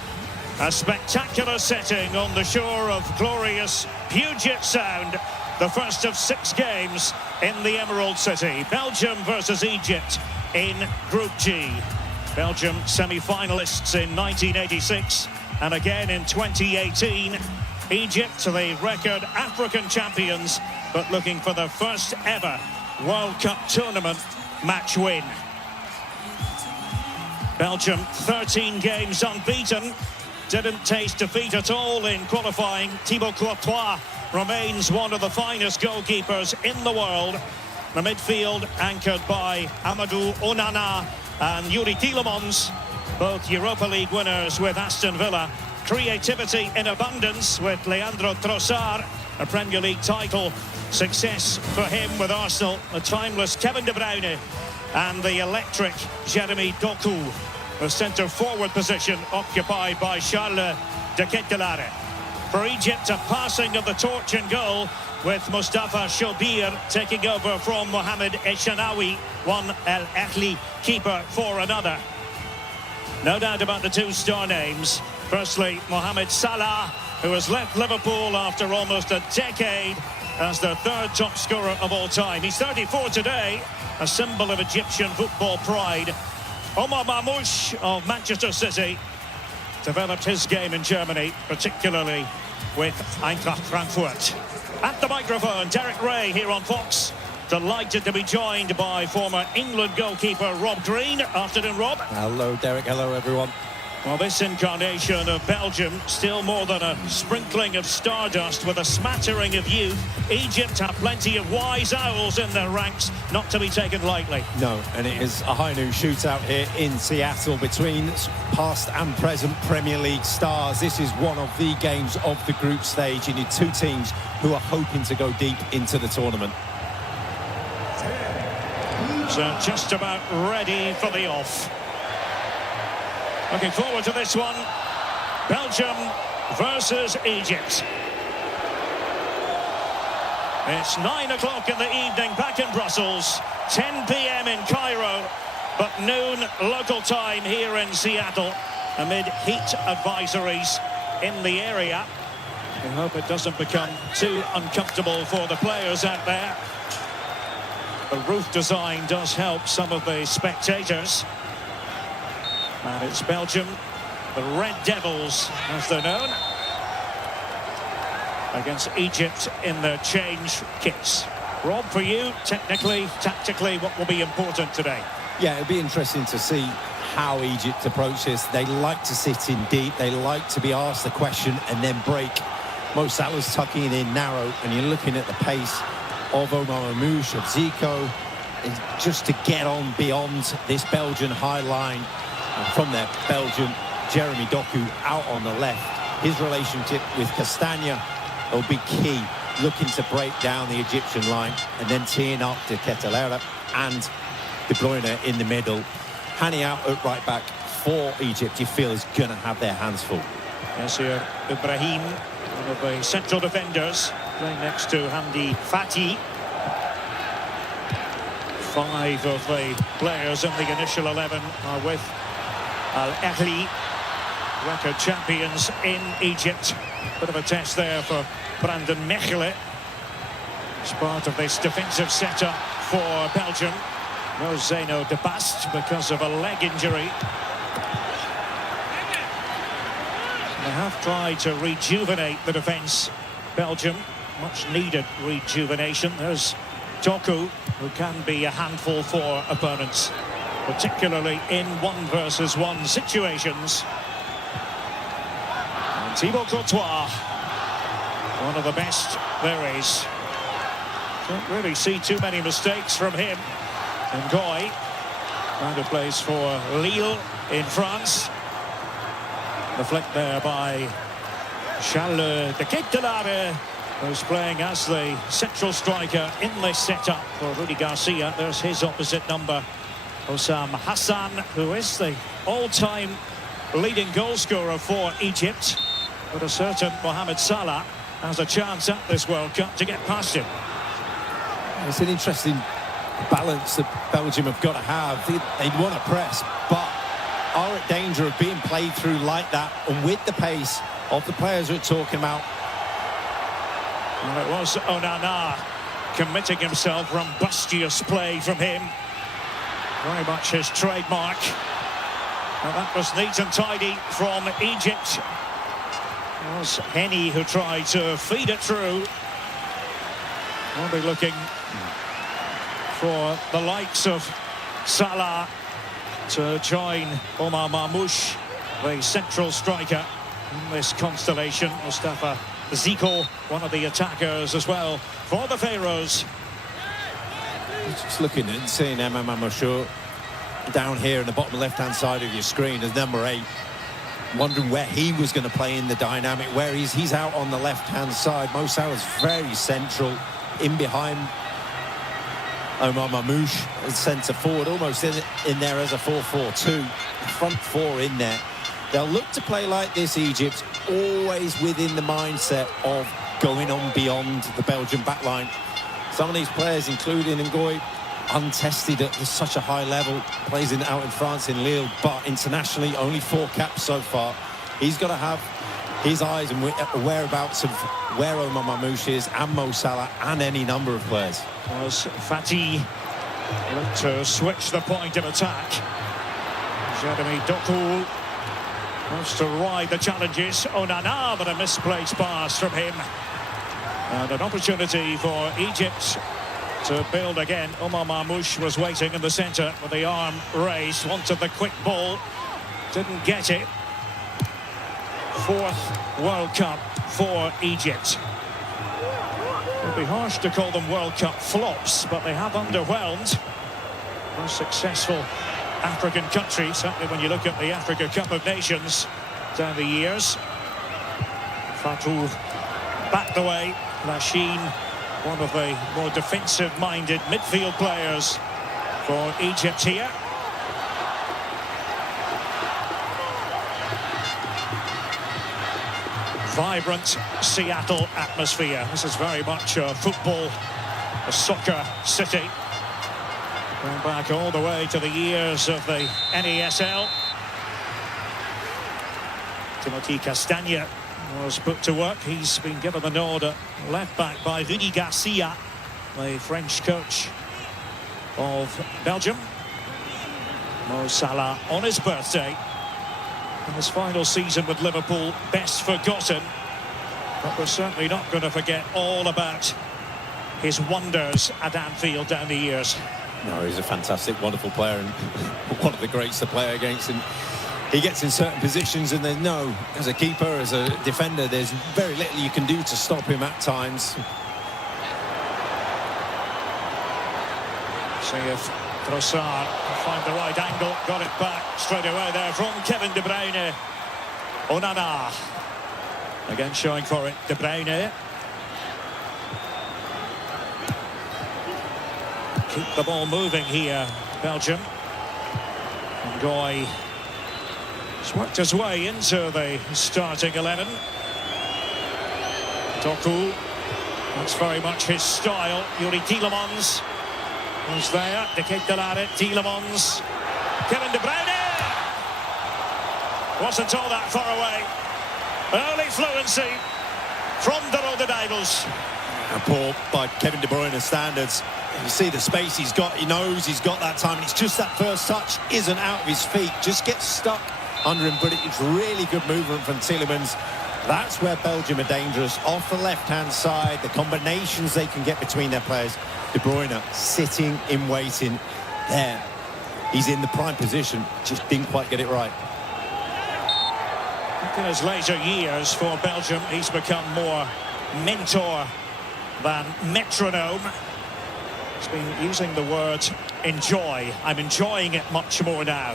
A spectacular setting on the shore of glorious Puget Sound. The first of 6 games in the Emerald City. Belgium versus Egypt in Group G. Belgium semi-finalists in 1986 and again in 2018. Egypt, the record African champions, but looking for their first ever World Cup tournament match win. Belgium 13 games unbeaten. Didn't taste defeat at all in qualifying. Thibaut Courtois remains one of the finest goalkeepers in the world. The midfield anchored by Amadou Onana and Yuri Tielemans, both Europa League winners with Aston Villa. Creativity in abundance with Leandro Trossard, a Premier League title success for him with Arsenal. A timeless Kevin De Bruyne and the electric Jeremy Doku. The centre-forward position occupied by Charles de Ketelaere. For Egypt, a passing of the torch in goal with Mustafa Shobir taking over from Mohamed Eshanawi, one Al Ahly keeper for another. No doubt about the 2 star names. Firstly, Mohamed Salah, who has left Liverpool after almost a decade as the 3rd top scorer of all time. He's 34 today, a symbol of Egyptian football pride. Omar Mamouche of Manchester City developed his game in Germany, particularly with Eintracht Frankfurt. At the microphone, Derek Ray here on Fox. Delighted to be joined by former England goalkeeper Rob Green. Afternoon, Rob. Hello, Derek. Hello, everyone. Well, this incarnation of Belgium, still more than a sprinkling of stardust with a smattering of youth. Egypt have plenty of wise owls in their ranks, not to be taken lightly. No, and it is a high noon shootout here in Seattle between past and present Premier League stars. This is one of the games of the group stage. You need 2 teams who are hoping to go deep into the tournament. So just about ready for the off. Looking forward to this one. Belgium versus Egypt. It's 9 o'clock in the evening back in Brussels, 10 p.m. in Cairo, but noon local time here in Seattle amid heat advisories in the area. We hope it doesn't become too uncomfortable for the players out there. The roof design does help some of the spectators. And it's Belgium, the Red Devils, as they're known, against Egypt in their change kits. Rob, for you, technically, tactically, what will be important today? Yeah, it'll be interesting to see how Egypt approach this. They like to sit in deep. They like to be asked the question and then break. Mo Salah's tucking it in narrow, and you're looking at the pace of Omar Mamouche, of Zico, just to get on beyond this Belgian high line. And from there, Belgium, Jeremy Doku out on the left. His relationship with Castagna will be key, looking to break down the Egyptian line and then teeing up to Ketelaere and De Bruyne in the middle. Hani out at right back for Egypt, you feel is going to have their hands full. Yasser Ibrahim, one of the central defenders, playing next to Hamdi Fati. 5 of the players in the initial 11 are with Al Ahly, record champions in Egypt. Bit of a test there for Brandon Mechelen. It's part of this defensive setup for Belgium. No Zeno de Bast because of a leg injury. They have tried to rejuvenate the defence, Belgium. Much needed rejuvenation. There's Doku, who can be a handful for opponents, particularly in 1-versus-1 situations. And Thibaut Courtois, one of the best there is. Don't really see too many mistakes from him. And Goy, who plays for Lille in France. The flick there by Charles de Ketelaere, who's playing as the central striker in this setup for Rudy Garcia. There's his opposite number, Hossam Hassan, who is the all-time leading goal scorer for Egypt. But a certain Mohamed Salah has a chance at this World Cup to get past him. It's an interesting balance that Belgium have got to have. They'd want to press, but are at danger of being played through like that, and with the pace of the players we're talking about. Well, it was Onana committing himself. Rumbustious play from him. Very much his trademark. Well, that was neat and tidy from Egypt. It was Henny who tried to feed it through. We'll be looking for the likes of Salah to join Omar Marmoush, the central striker in this constellation. Mustafa Zico, one of the attackers as well for the Pharaohs. Just looking and seeing Emma Mamouche down here in the bottom left-hand side of your screen as number 8. Wondering where he was going to play in the dynamic, where he's out on the left-hand side. Mo Salah's very central, in behind Omar Mamouche as centre forward, almost in there as a 4-4-2. Front four in there. They'll look to play like this, Egypt, always within the mindset of going on beyond the Belgian backline. Some of these players, including Ngoy, untested at such a high level, plays out in France in Lille, but internationally only 4 caps so far. He's got to have his eyes and whereabouts of where Omar Mamouche is, and Mo Salah, and any number of players. Was Fati to switch the point of attack. Jeremy Doku wants to ride the challenges. Onana, but a misplaced pass from him. And an opportunity for Egypt to build again. Omar Marmoush was waiting in the centre with the arm raised, wanted the quick ball, didn't get it. 4th World Cup for Egypt. It would be harsh to call them World Cup flops, but they have underwhelmed. Most successful African country, certainly when you look at the Africa Cup of Nations down the years. Fatou backed away. Lachine, one of the more defensive-minded midfield players for Egypt here. Vibrant Seattle atmosphere. This is very much a football, a soccer city. Going back all the way to the years of the NASL. Timothy Castagna was put to work. He's been given the nod at left back by Rudy Garcia, the French coach of Belgium. Mo Salah on his birthday. In his final season with Liverpool, best forgotten. But we're certainly not going to forget all about his wonders at Anfield down the years. No, he's a fantastic, wonderful player, and one of the greats to play against. And he gets in certain positions, and as a keeper, as a defender, there's very little you can do to stop him at times. See if Trossard can find the right angle, got it back straight away there from Kevin De Bruyne. Onana again showing for it, De Bruyne. Keep the ball moving here, Belgium. And Ngoy has worked his way into the starting 11. Doku, that's very much his style. Yuri Tielemans was there. De Ketelaere, Tielemans. Kevin De Bruyne! Wasn't all that far away. Early fluency from the Rode Duivels. A ball by Kevin De Bruyne standards. You see the space he's got. He knows he's got that time. It's just that first touch isn't out of his feet. Just gets stuck under him. But it's really good movement from Tielemans. That's where Belgium are dangerous. Off the left-hand side, the combinations they can get between their players. De Bruyne sitting in waiting there. He's in the prime position. Just didn't quite get it right. In his later years for Belgium, he's become more mentor than metronome. He's been using the word enjoy. I'm enjoying it much more now.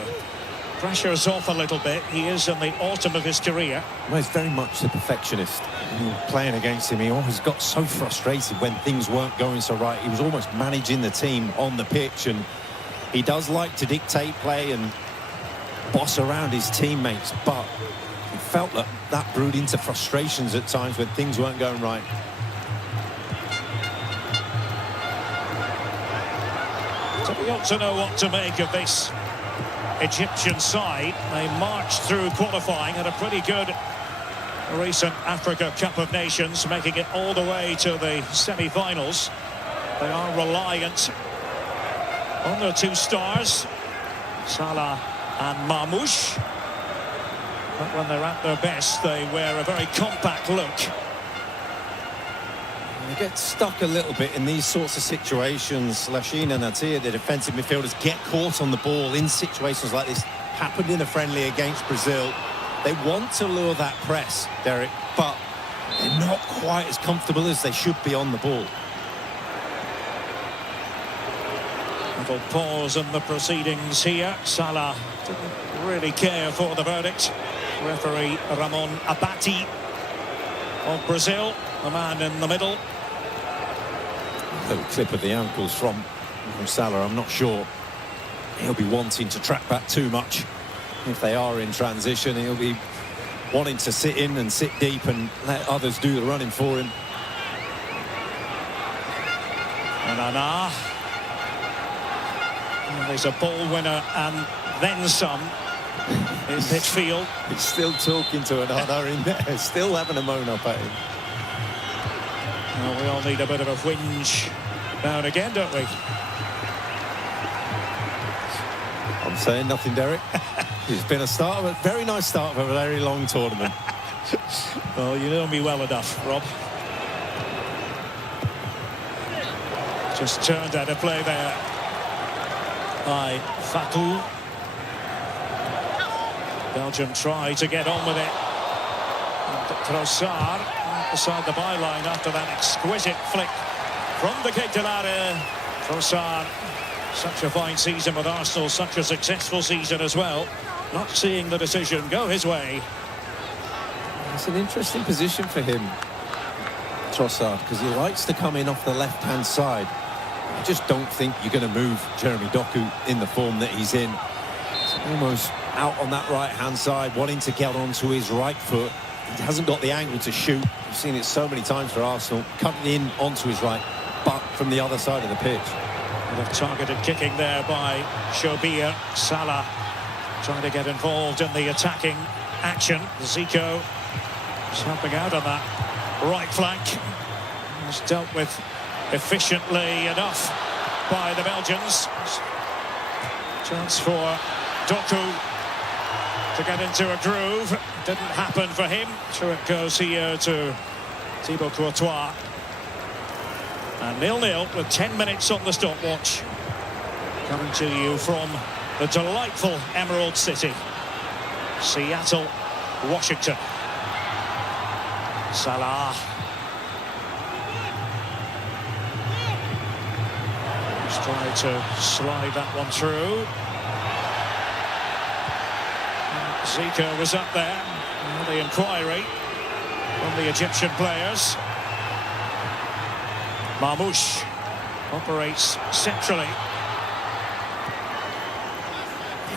Pressure's off a little bit. He is in the autumn of his career. Well, he's very much the perfectionist. Playing against him, he always got so frustrated when things weren't going so right. He was almost managing the team on the pitch, and he does like to dictate play, and boss around his teammates, but he felt that brewed into frustrations at times when things weren't going right. So we ought to know what to make of this Egyptian side. They marched through qualifying, had a pretty good recent Africa Cup of Nations, making it all the way to the semi-finals. They are reliant on their two stars, Salah and Marmoush. But when they're at their best, they wear a very compact look. They get stuck a little bit in these sorts of situations. Lachine and Atia, the defensive midfielders, get caught on the ball in situations like this. Happened in a friendly against Brazil. They want to lure that press, Derek, but they're not quite as comfortable as they should be on the ball. Little pause in the proceedings here. Salah didn't really care for the verdict. Referee Ramon Abati of Brazil, the man in the middle. Little clip of the ankles from Salah. I'm not sure he'll be wanting to track back too much. If they are in transition, he'll be wanting to sit in and sit deep and let others do the running for him. And Anna. There's a ball winner and then some in midfield. He's still talking to Anna in there, still having a moan up at him. Well, we all need a bit of a whinge now and again, don't we? I'm saying nothing, Derek. It's been a very nice start of a very long tournament. Well, you know me well enough, Rob. Just turned out of play there by Fatou. Belgium try to get on with it. And Trossard beside the byline after that exquisite flick from the Ketelare. Trossard, such a fine season with Arsenal, such a successful season as well. Not seeing the decision go his way. It's an interesting position for him, Trossard, because he likes to come in off the left-hand side. I just don't think you're going to move Jeremy Doku in the form that he's in. It's almost out on that right-hand side, wanting to get onto his right foot. He hasn't got the angle to shoot. We've seen it so many times for Arsenal. Cutting in onto his right, but from the other side of the pitch. Bit of targeted kicking there by Shobir. Salah trying to get involved in the attacking action. Zico is helping out on that right flank. It's dealt with efficiently enough by the Belgians. Chance for Doku to get into a groove. Didn't happen for him. So it goes here to Thibaut Courtois. And 0-0 with 10 minutes on the stopwatch. Coming to you from the delightful Emerald City, Seattle, Washington. Salah. He's trying to slide that one through. Zico was up there. Now the inquiry from the Egyptian players. Marmoush operates centrally.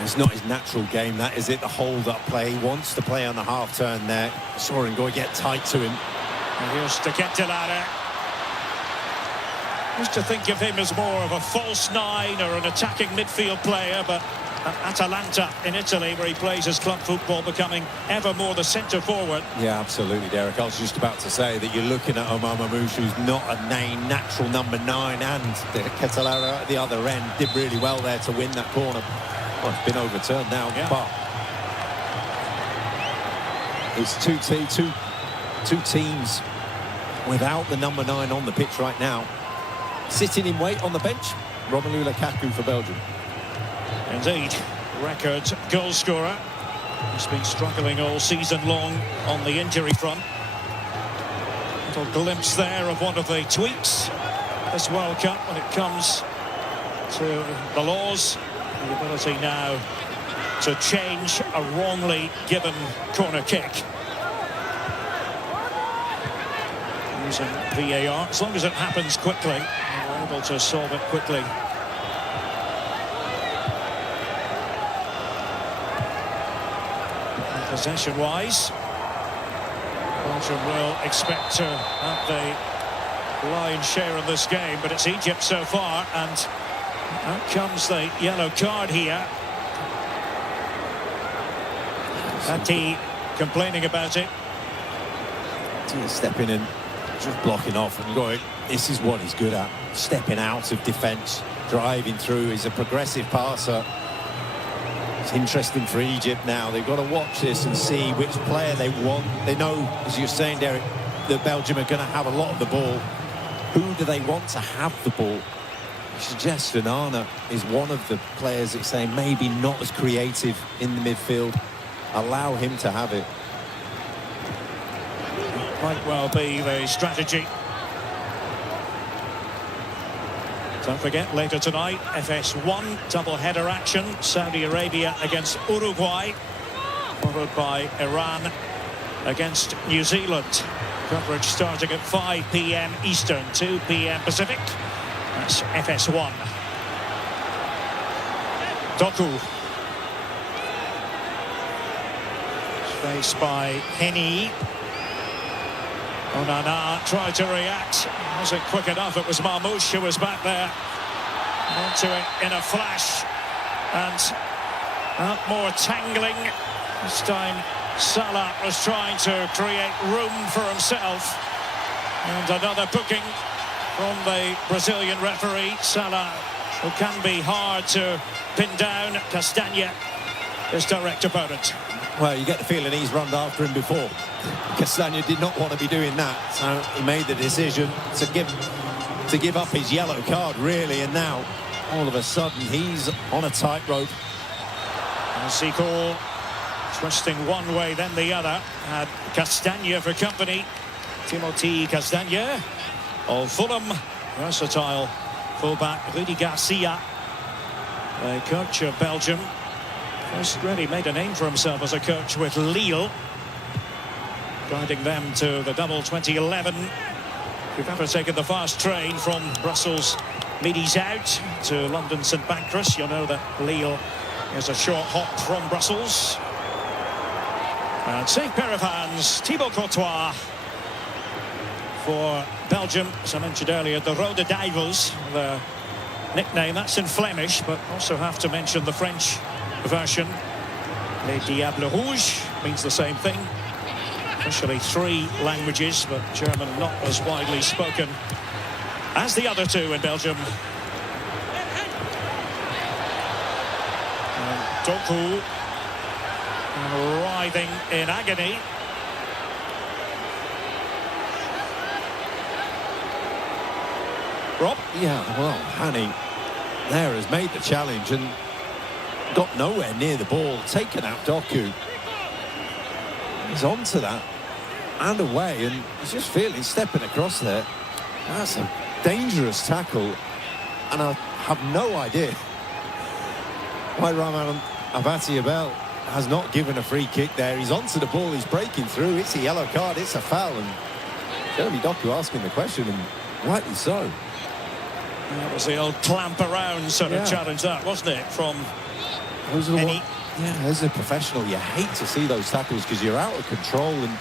It's not his natural game, that is it, the hold-up play. He wants to play on the half-turn there. Saw him go get tight to him. And here's Ketelare. Used to think of him as more of a false nine or an attacking midfield player, but at Atalanta in Italy, where he plays his club football, becoming ever more the centre forward. Yeah, absolutely, Derek. I was just about to say that you're looking at Omar Marmoush, who's not a natural number 9, and Ketelare at the other end did really well there to win that corner. Well, it's been overturned now, yeah. But it's two teams without the number 9 on the pitch right now. Sitting in wait on the bench, Romelu Lukaku for Belgium. Indeed, record goal scorer. He's been struggling all season long on the injury front. Little glimpse there of one of the tweaks this World Cup when it comes to the laws. The ability now to change a wrongly given corner kick. Using VAR, as long as it happens quickly, we're able to solve it quickly. possession-wise. Belgium will expect to have the lion's share of this game, but it's Egypt so far, and out comes the yellow card here. Ati complaining about it. He's stepping in, just blocking off and going, this is what he's good at. Stepping out of defence, driving through. He's a progressive passer. It's interesting for Egypt now. They've got to watch this and see which player they want. They know, as you're saying, Derek, that Belgium are going to have a lot of the ball. Who do they want to have the ball? I suggest Onana is one of the players that's saying maybe not as creative in the midfield. Allow him to have it. Might well be the strategy. Don't forget, later tonight, FS1 double-header action. Saudi Arabia against Uruguay, followed by Iran against New Zealand. Coverage starting at 5 p.m. Eastern, 2 p.m. Pacific. That's FS1. Doku. Faced by Henny. Onana tried to react. Wasn't quick enough. It was Marmoush who was back there. Onto it in a flash. And more tangling. This time Salah was trying to create room for himself. And another booking from the Brazilian referee. Salah, who can be hard to pin down. Castagna, his direct opponent. Well, you get the feeling he's run after him before. Castagna did not want to be doing that, so he made the decision to give up his yellow card, really, and now all of a sudden he's on a tightrope. Zico twisting one way then the other. Had Castagna for company. Timothy Castagna of Fulham. Versatile fullback Rudi Garcia, the coach of Belgium. First really made a name for himself as a coach with Lille, guiding them to the double 2011. If you've ever taken the fast train from Brussels Midi Zout to London St Pancras, you'll know that Lille is a short hop from Brussels. And safe pair of hands, Thibaut Courtois for Belgium. As I mentioned earlier, the Rode Duivels, the nickname, that's in Flemish, but also have to mention the French version. Les Diables Rouges means the same thing. Officially 3 languages, but German not as widely spoken as the other 2 in Belgium. And Doku writhing in agony. Rob? Yeah, well, Hani there has made the challenge and got nowhere near the ball, taken out Doku. He's onto that and away, and he's just feeling stepping across there. That's a dangerous tackle, and I have no idea why Rahman Abati-Abel has not given a free kick there. He's onto the ball, he's breaking through. It's a yellow card, it's a foul, and Jeremy Doku asking the question, and rightly so. That was the old clamp around sort of challenge, that, wasn't it, from those are the Henny? As a professional, you hate to see those tackles because you're out of control and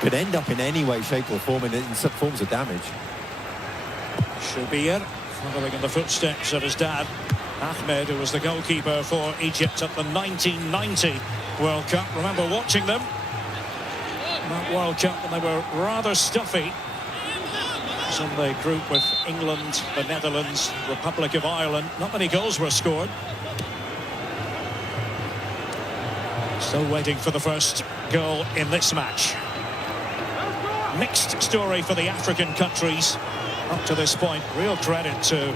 could end up in any way, shape or form in some forms of damage. Shubir, following in the footsteps of his dad, Ahmed, who was the goalkeeper for Egypt at the 1990 World Cup. Remember watching them? That World Cup when they were rather stuffy. It was in the group with England, the Netherlands, Republic of Ireland. Not many goals were scored. Still waiting for the first goal in this match. Mixed story for the African countries up to this point. Real credit to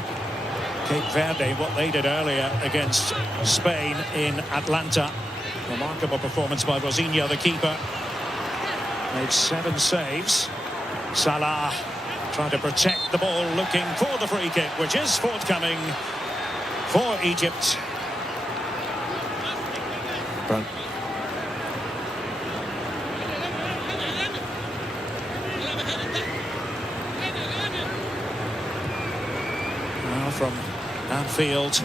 Cape Verde, what they did earlier against Spain in Atlanta. Remarkable performance by Bozinho, the keeper. Made 7 saves. Salah trying to protect the ball, looking for the free kick, which is forthcoming for Egypt. Brent. Now from Anfield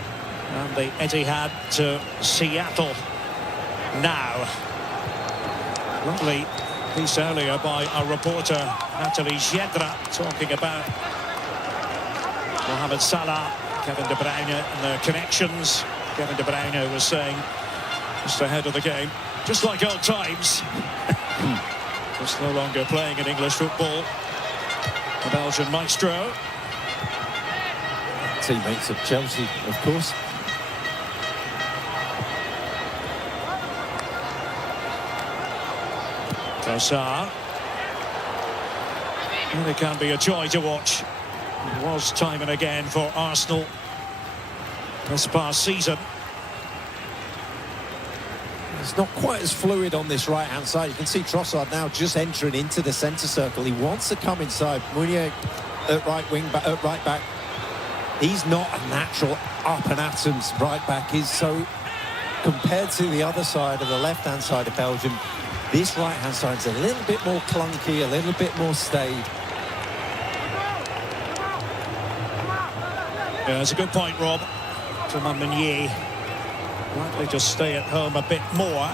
and the Etihad to Seattle now. Lovely piece earlier by our reporter Nathalie Gedra talking about Mohamed Salah, Kevin De Bruyne and their connections. Kevin De Bruyne was saying just ahead of the game, just like old times. Just no longer playing in English football. The Belgian maestro. Teammates of Chelsea, of course. Trossard. Well, it can be a joy to watch. It was time and again for Arsenal this past season. It's not quite as fluid on this right-hand side. You can see Trossard now just entering into the centre circle. He wants to come inside. Meunier at right back. He's not a natural up and atoms right back. He's so, compared to the other side of the left-hand side of Belgium, this right-hand side is a little bit more clunky, a little bit more staid. Yeah, that's a good point, Rob. Thomas Meunier likely to stay at home a bit more.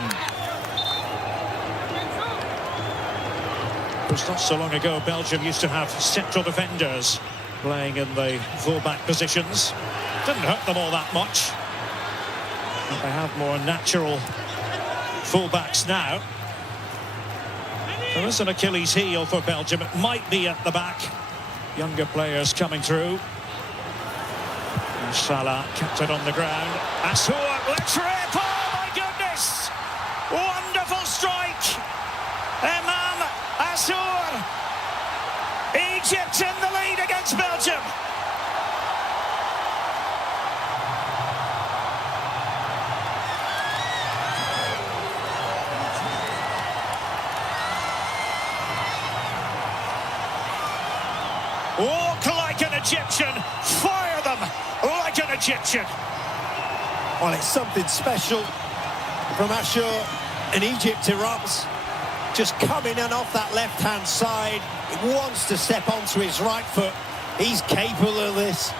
It was not so long ago Belgium used to have central defenders playing in the full-back positions. Didn't hurt them all that much. But they have more natural full-backs now. There is an Achilles heel for Belgium. It might be at the back. Younger players coming through. And Salah kept it on the ground. Assour, let's rip! Oh my goodness! Wonderful strike! Imam Assour! Egypt in the lead against Belgium. Walk like an Egyptian, fire them like an Egyptian. Well, it's something special from Assour, and Egypt erupts. Just coming in off that left-hand side. He wants to step onto his right foot. He's capable of this,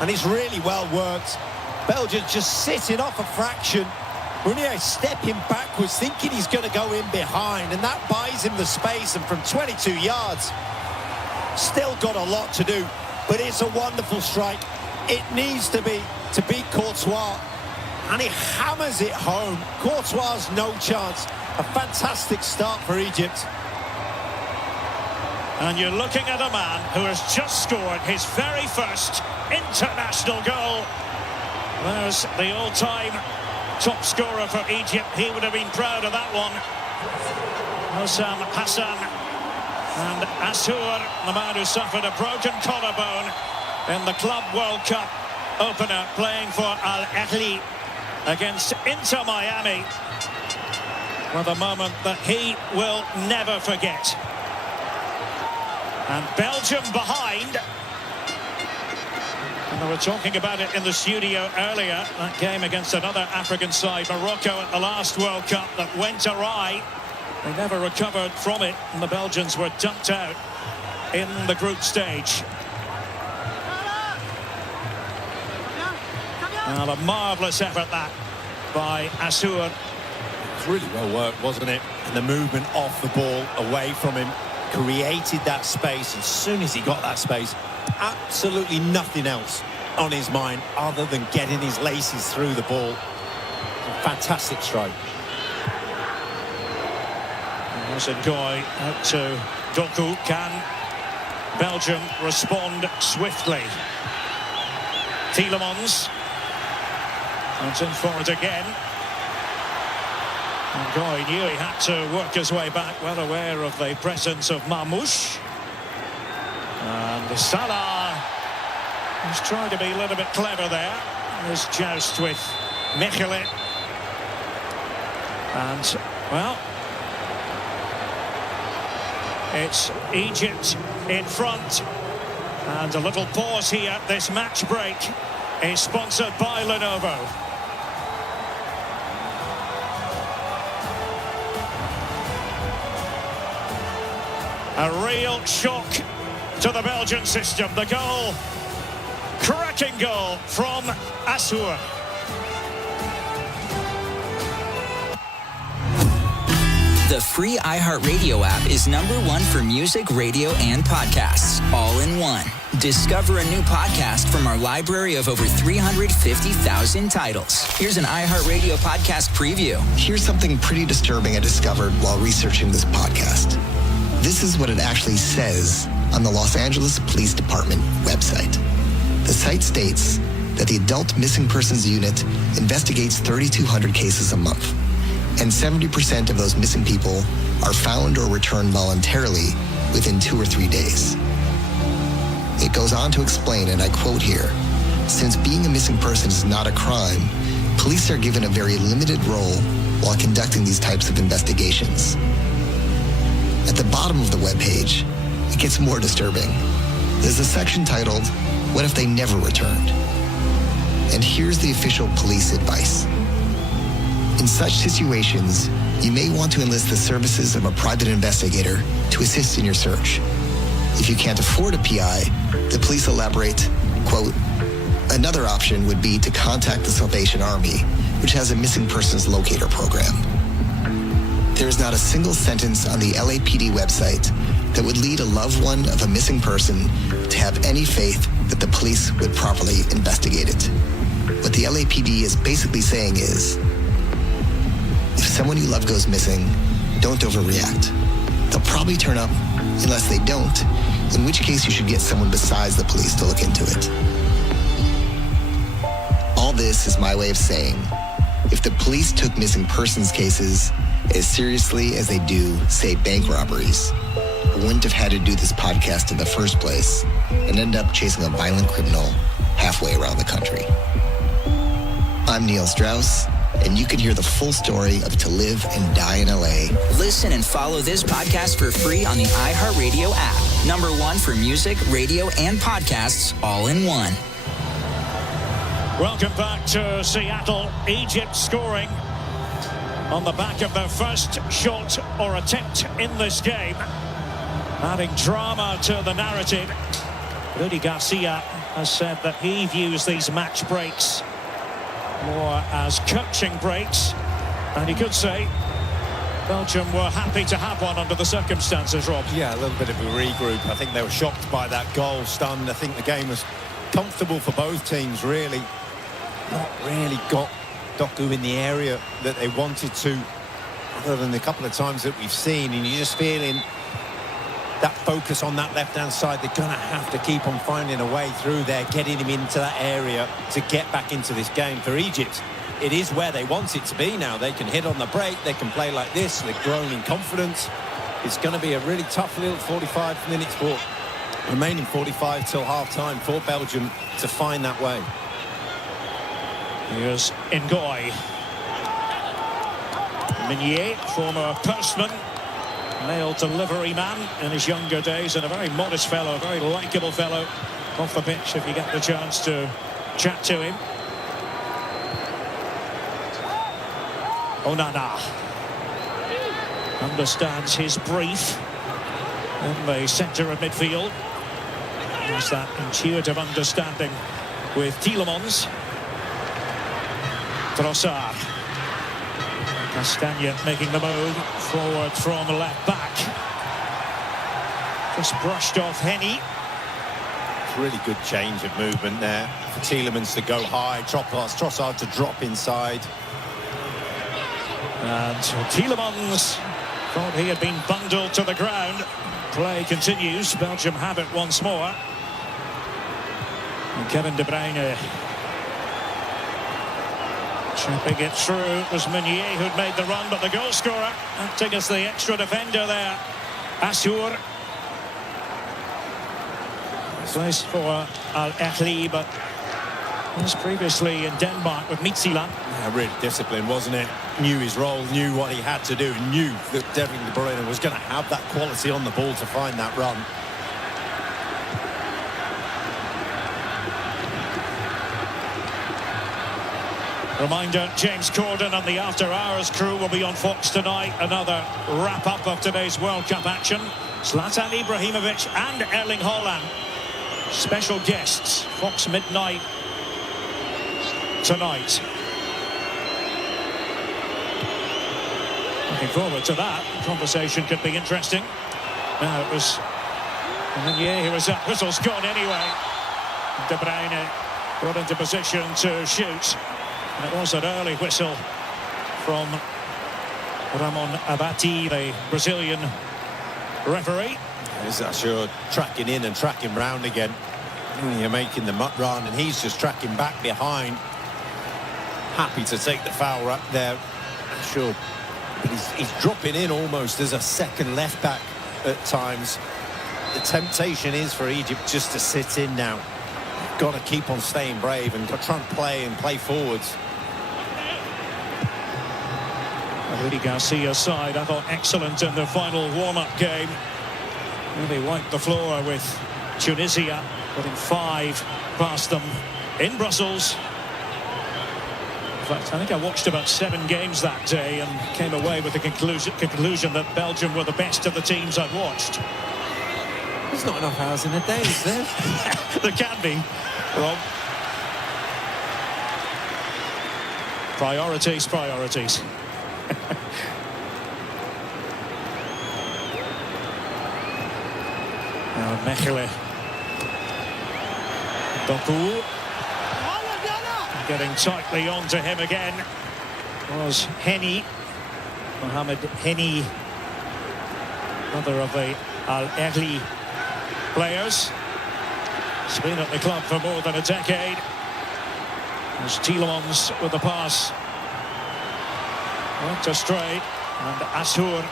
and it's really well worked. Belgium just sitting off a fraction. Meunier stepping backwards, thinking he's going to go in behind, and that buys him the space, and from 22 yards, still got a lot to do, but it's a wonderful strike. It needs to be to beat Courtois, and he hammers it home. Courtois no chance. A fantastic start for Egypt. And you're looking at a man who has just scored his very first international goal. There's the all-time top scorer for Egypt. He would have been proud of that one. Hossam Hassan. And Assour, the man who suffered a broken collarbone in the Club World Cup opener, playing for Al Ahly against Inter Miami. For the moment that he will never forget. And Belgium behind. And they were talking about it in the studio earlier, that game against another African side, Morocco, at the last World Cup that went awry. They never recovered from it, and the Belgians were dumped out in the group stage. Now, a marvellous effort that by Assour. It's really well worked, wasn't it? And the movement off the ball, away from him, created that space. As soon as he got that space, absolutely nothing else on his mind other than getting his laces through the ball. A fantastic strike. Ngoy out to Doku. Can Belgium respond swiftly? Tielemans. That's in for it again. Ngoy knew he had to work his way back, well aware of the presence of Marmoush. And Salah is trying to be a little bit clever there. His joust with Mechelen. And, well, it's Egypt in front. And a little pause here. This match break is sponsored by Lenovo. A real shock to the Belgian system. The goal, cracking goal from Assour. The free iHeartRadio app is #1 for music, radio, and podcasts, all in one. Discover a new podcast from our library of over 350,000 titles. Here's an iHeartRadio podcast preview. Here's something pretty disturbing I discovered while researching this podcast. This is what it actually says on the Los Angeles Police Department website. The site states that the Adult Missing Persons Unit investigates 3,200 cases a month, and 70% of those missing people are found or returned voluntarily within 2 or 3 days. It goes on to explain, and I quote here, "Since being a missing person is not a crime, police are given a very limited role while conducting these types of investigations." At the bottom of the webpage, it gets more disturbing. There's a section titled, "What if they never returned?" And here's the official police advice. In such situations, you may want to enlist the services of a private investigator to assist in your search. If you can't afford a PI, the police elaborate, quote, "Another option would be to contact the Salvation Army, which has a missing persons locator program." There is not a single sentence on the LAPD website that would lead a loved one of a missing person to have any faith that the police would properly investigate it. What the LAPD is basically saying is, if someone you love goes missing, don't overreact. They'll probably turn up unless they don't, in which case you should get someone besides the police to look into it. All this is my way of saying, if the police took missing persons cases as seriously as they do, say, bank robberies, I wouldn't have had to do this podcast in the first place and end up chasing a violent criminal halfway around the country. I'm Neil Strauss, and you can hear the full story of To Live and Die in LA. Listen and follow this podcast for free on the iHeartRadio app. #1 for music, radio, and podcasts, all in one. Welcome back to Seattle. Egypt scoring on the back of their first shot or attempt in this game, adding drama to the narrative. Rudy Garcia has said that he views these match breaks more as coaching breaks, and he could say Belgium were happy to have one under the circumstances, Rob. Yeah, a little bit of a regroup. I think they were shocked by that goal, stunned. I think the game was comfortable for both teams, really. Not really got Doku in the area that they wanted to, other than the couple of times that we've seen, and you're just feeling that focus on that left-hand side. They're going to have to keep on finding a way through there, getting him into that area to get back into this game. For Egypt, it is where they want it to be now. They can hit on the break, they can play like this, they've grown in confidence. It's going to be a really tough little 45 minutes for remaining 45 till half-time for Belgium to find that way. Here's Ngoy. Meunier, former postman, male delivery man in his younger days, and a very modest fellow, a very likeable fellow off the pitch if you get the chance to chat to him. Onana understands his brief in the centre of midfield. There's that intuitive understanding with Tielemans. Trossard. Castagne making the move forward from left back. Just brushed off Henny. Really good change of movement there for Tielemans to go high, Trossard to drop inside. And Tielemans thought he had been bundled to the ground. Play continues. Belgium have it once more. And Kevin De Bruyne chipping it through. It was Meunier who'd made the run, but the goal scorer acting as the extra defender there, Assour. Plays for Al Ahly, but was previously in Denmark with Midtjylland. Yeah, really disciplined, wasn't it? Knew his role, knew what he had to do, knew that Kevin De Bruyne was going to have that quality on the ball to find that run. Reminder, James Corden and the After Hours crew will be on Fox tonight. Another wrap-up of today's World Cup action. Zlatan Ibrahimovic and Erling Haaland. Special guests, Fox Midnight tonight. Looking forward to that. Conversation could be interesting. Now it was Meunier who was up. Whistle's gone anyway. De Bruyne got into position to shoot. And it was an early whistle from Ramon Abati, the Brazilian referee. There's Ashour tracking in and tracking round again. You're making the run, and he's just tracking back behind. Happy to take the foul up there. Ashour, but he's dropping in almost as a second left back at times. The temptation is for Egypt just to sit in now. Got to keep on staying brave and try and play forwards. Rudy Garcia's side, I thought, excellent in the final warm-up game. Really wiped the floor with Tunisia, putting 5 past them in Brussels. In fact, I think I watched about 7 games that day and came away with the conclusion that Belgium were the best of the teams I'd watched. There's not enough hours in a day, is there? There can be, Rob. Priorities. Now Mechele. Doku. Getting tightly onto him again was Henny. Mohamed Henny, another of the Al Ahly players. He's been at the club for more than a decade. There's Tielemans with the pass. Went astray, and Ashour.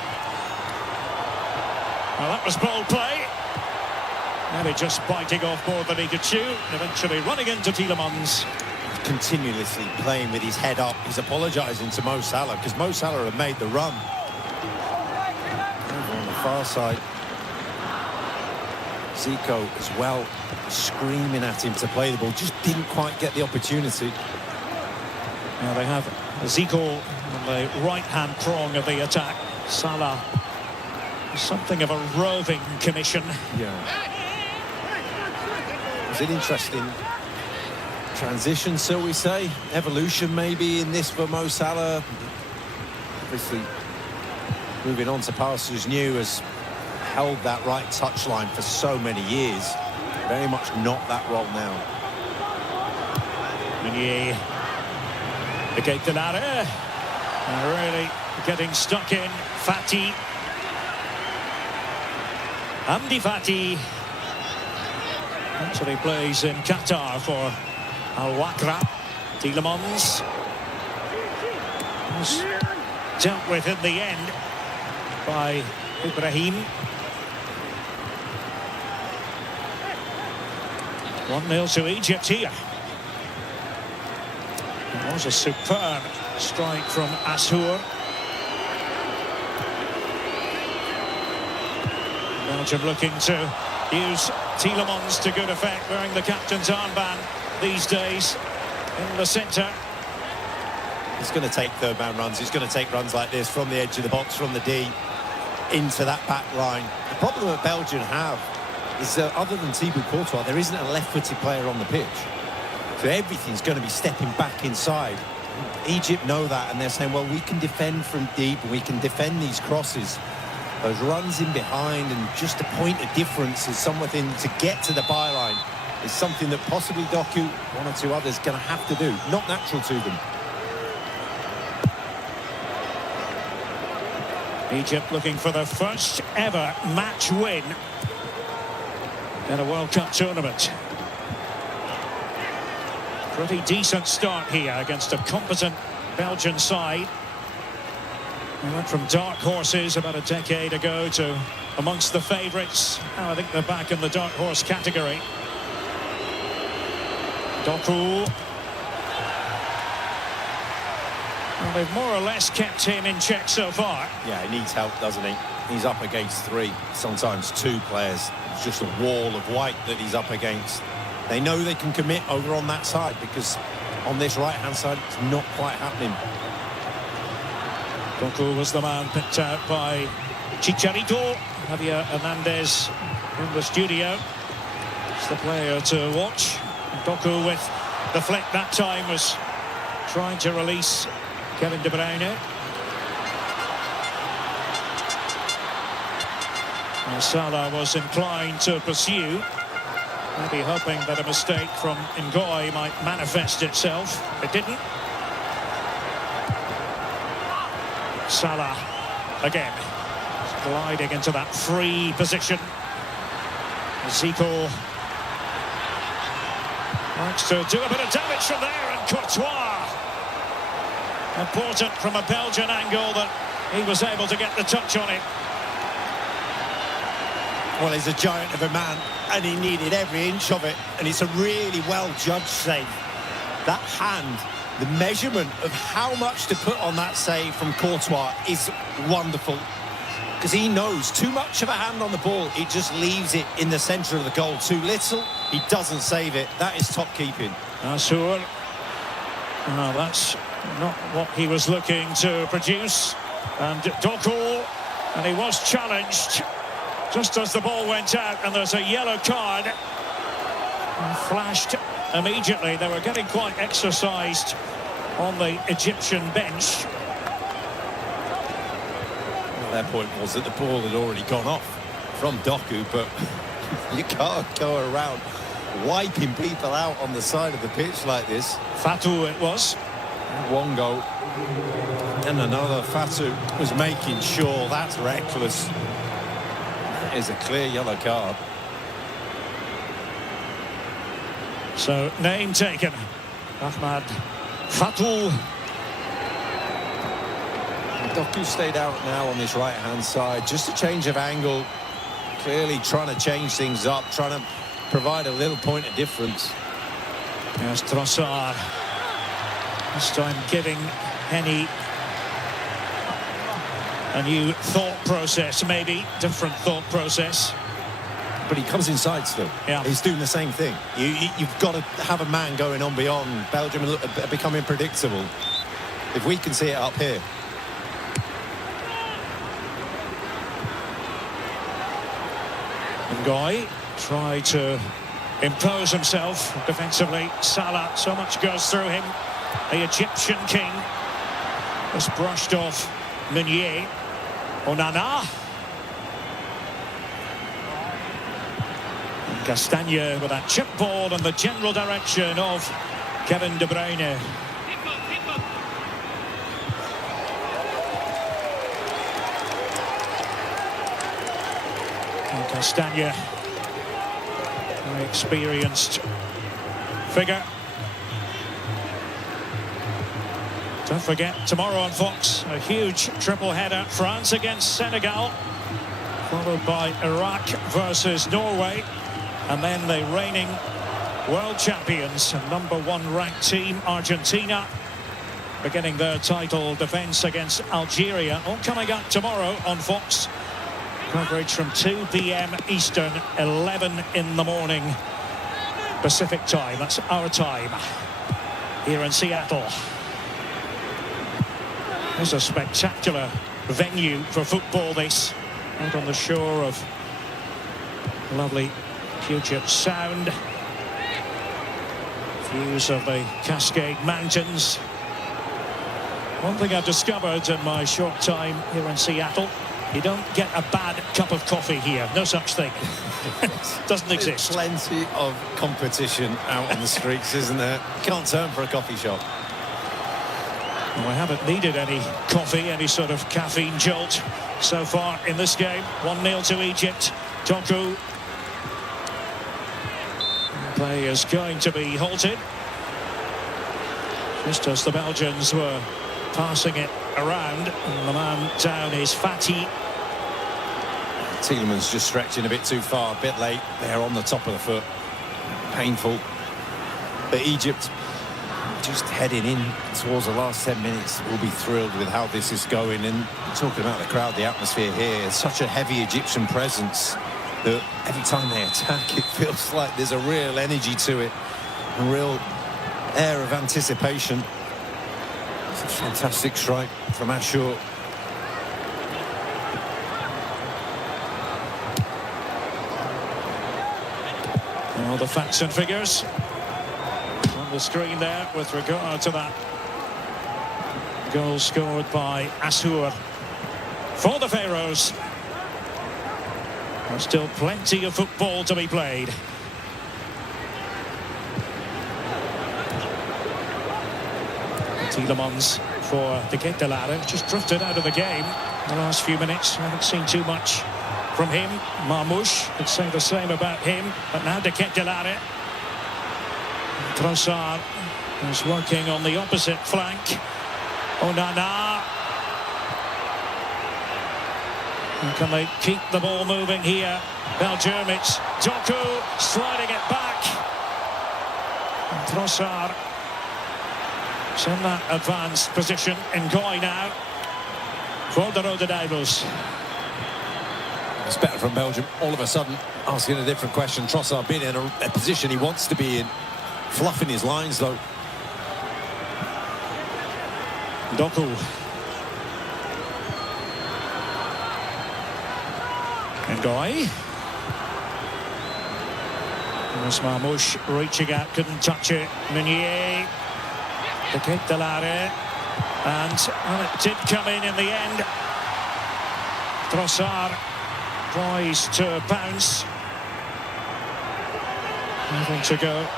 Well, that was bold play. Maybe just biting off more than he could chew, and eventually running into Tielemans. Continuously playing with his head up. He's apologising to Mo Salah because Mo Salah had made the run. Over on the far side, Zico as well, screaming at him to play the ball, just didn't quite get the opportunity. Now they have Zico on the right-hand prong of the attack. Salah, something of a roving commission. Yeah. It's an interesting transition, so we say. Evolution maybe in this for Mo Salah. Obviously, moving on to pastures new, has held that right touchline for so many years. Very much not that role now. Meunier, the gate to Lara. Really getting stuck in. Fati. Hamdi Fati. Actually plays in Qatar for Al Wakra. Tielemans was dealt with in the end by Ibrahim. 1-0 to Egypt here. It was a superb strike from Ashour. Belgium looking to use Tielemans to good effect, wearing the captain's armband these days in the centre. He's going to take third man runs. He's going to take runs like this from the edge of the box, from the D, into that back line. The problem that Belgium have is that other than Thibaut Courtois, there isn't a left-footed player on the pitch. So everything's going to be stepping back inside. Egypt know that, and they're saying, well, we can defend from deep, and we can defend these crosses. Those runs in behind and just a point of difference is something to get to the byline. Is something that possibly Doku, one or two others, going to have to do. Not natural to them. Egypt looking for their first ever match win in a World Cup tournament. Pretty decent start here against a competent Belgian side. They went from dark horses about a decade ago to amongst the favourites. Now I think they're back in the dark horse category. Doku. Well, they've more or less kept him in check so far. Yeah, he needs help, doesn't he? He's up against 3, sometimes 2 players. It's just a wall of white that he's up against. They know they can commit over on that side because on this right-hand side, it's not quite happening. Doku was the man picked out by Chicharito. Javier Hernandez in the studio. It's the player to watch. Doku with the flick that time was trying to release Kevin De Bruyne. And Salah was inclined to pursue, maybe hoping that a mistake from Ngoy might manifest itself. It didn't. Salah again, gliding into that free position. Zico likes to do a bit of damage from there, and Courtois. Important from a Belgian angle that he was able to get the touch on it. Well, he's a giant of a man, and he needed every inch of it, and it's a really well-judged save. That hand, the measurement of how much to put on that save from Courtois is wonderful, because he knows too much of a hand on the ball, it just leaves it in the centre of the goal. Too little, he doesn't save it. That is top keeping. Asur. Well, that's not what he was looking to produce. And Doku, and he was challenged just as the ball went out, and there's a yellow card. And flashed immediately. They were getting quite exercised on the Egyptian bench. Well, their point was that the ball had already gone off from Doku, but you can't go around wiping people out on the side of the pitch like this. Fatou it was. One goal. And another. Fatou was making sure. That's reckless. That is a clear yellow card. So, name taken. Ahmad Fatou. Doku stayed out now on this right-hand side. Just a change of angle. Clearly trying to change things up, trying to provide a little point of difference. There's Trossard. This time giving Henny a new thought process, maybe. Different thought process. But he comes inside still. Yeah. He's doing the same thing. You've got to have a man going on beyond. Belgium are becoming predictable. If we can see it up here. Ngoy tried to impose himself defensively. Salah, so much goes through him. The Egyptian king was brushed off Meunier. Onana. And Castagne with that chip ball in the general direction of Kevin De Bruyne. And Castagne, very experienced figure. Don't forget, tomorrow on Fox, a huge triple header. France against Senegal, followed by Iraq versus Norway, and then the reigning world champions, #1 ranked team, Argentina, beginning their title defence against Algeria. All coming up tomorrow on Fox. Coverage from 2 p.m. Eastern, 11 in the morning Pacific time. That's our time here in Seattle. It's a spectacular venue for football, this, out on the shore of lovely Puget Sound. Views of the Cascade Mountains. One thing I've discovered in my short time here in Seattle, you don't get a bad cup of coffee here. No such thing. Doesn't exist. There's plenty of competition out on the streets, isn't there? Can't turn for a coffee shop. Well, I haven't needed any coffee, any sort of caffeine jolt so far in this game. 1-0 to Egypt. Doku. Play is going to be halted, just as the Belgians were passing it around. And the man down is Fati. Tielemans just stretching a bit too far, a bit late. They're on the top of the foot. Painful. But Egypt, just heading in towards the last 10 minutes, will be thrilled with how this is going. And talking about the crowd, the atmosphere here, such a heavy Egyptian presence that every time they attack, it feels like there's a real energy to it, a real air of anticipation. It's a fantastic strike from Asur. Well, the facts and figures on the screen there with regard to that goal scored by Asur for the Pharaohs. There's still plenty of football to be played. Tielemans for De Ketelaere, just drifted out of the game in the last few minutes. I haven't seen too much from him. Marmoush could say the same about him, but now De Ketelaere. Trossard is working on the opposite flank. Onana. And can they keep the ball moving here? Belgium, it's Doku sliding it back. And Trossard is in that advanced position. Ngoy now for the Rode Duivels. It's better from Belgium. All of a sudden, asking a different question. Trossard being in a position he wants to be in. Fluffing his lines, though. Doku. Ngoy. There's Marmoush reaching out, couldn't touch it. Meunier. De Ketelaere. And well, it did come in the end. Trossard tries to bounce. Having to go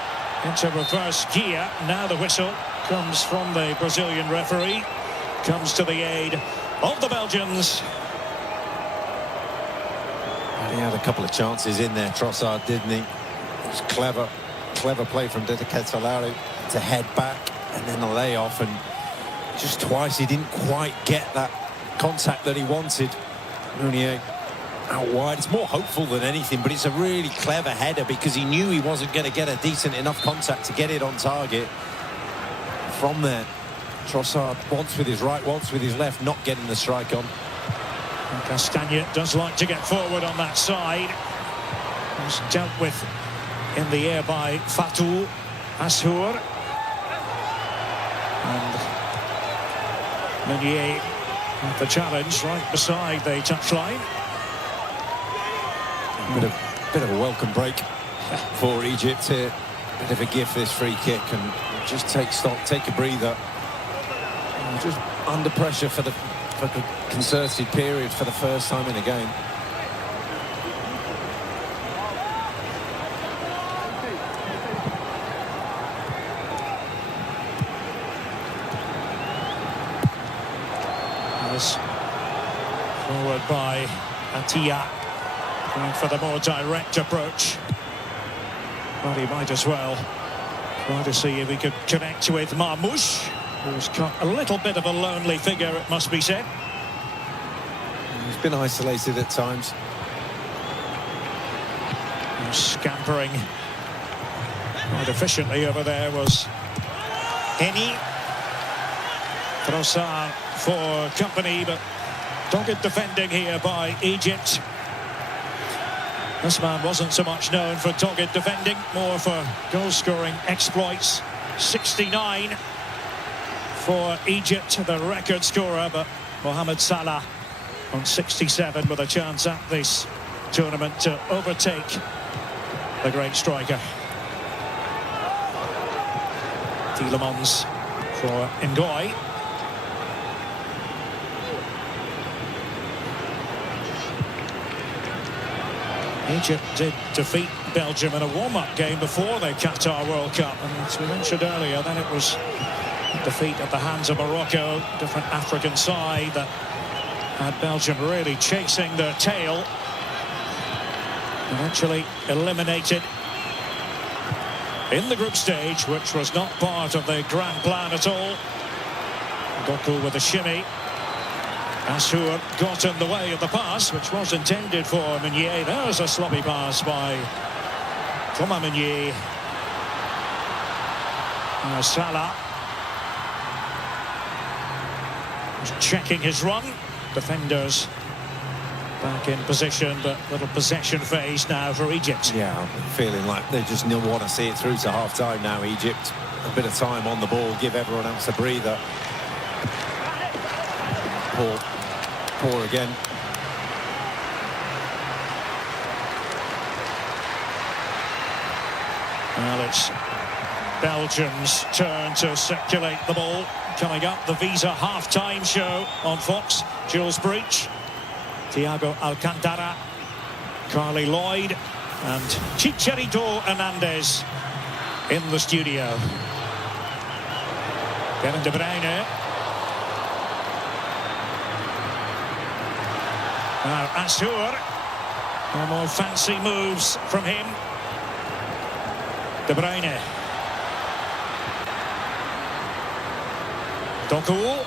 into reverse gear. Now the whistle comes from the Brazilian referee. Comes to the aid of the Belgians. And he had a couple of chances in there, Trossard, didn't he? It was clever play from De Ketelaere to head back and then a layoff, and just twice he didn't quite get that contact that he wanted. Meunier out wide. It's more hopeful than anything, but it's a really clever header because he knew he wasn't going to get a decent enough contact to get it on target. From there, Trossard once with his right, once with his left, not getting the strike on. And Castagne does like to get forward on that side. Was dealt with in the air by Fatou Ashour. And Meunier with the challenge right beside the touchline. Bit of a welcome break for Egypt here. Bit of a gift, this free kick, and just take stock, take a breather. And just under pressure for the concerted period for the first time in a game. As forward by Atia. Going for the more direct approach. But he might as well try to see if he could connect with Marmoush, who's got a little bit of a lonely figure, it must be said. He's been isolated at times. Scampering quite efficiently over there was Henny. Trossard for company, but dogged defending here by Egypt. This man wasn't so much known for dogged defending, more for goal-scoring exploits. 69 for Egypt, the record scorer, but Mohamed Salah on 67 with a chance at this tournament to overtake the great striker. Tielemans for Ngoy. Egypt did defeat Belgium in a warm-up game before the Qatar World Cup, and as we mentioned earlier, then it was a defeat at the hands of Morocco, different African side that had Belgium really chasing their tail. Eventually eliminated in the group stage, which was not part of the grand plan at all. Doku with a shimmy. Ashour got in the way of the pass, which was intended for Meunier. There's a sloppy pass by Thomas Meunier. Salah was checking his run. Defenders back in position, but little possession phase now for Egypt. Yeah, I'm feeling like they just want to see it through to half-time now, Egypt. A bit of time on the ball, give everyone else a breather. Poor again. Well, it's Belgium's turn to circulate the ball. Coming up, the Visa half-time show on Fox. Jules Breach, Thiago Alcantara, Carly Lloyd and Chicharito Hernandez in the studio. Kevin De Bruyne. Now Asur. No more fancy moves from him. De Bruyne. Doku.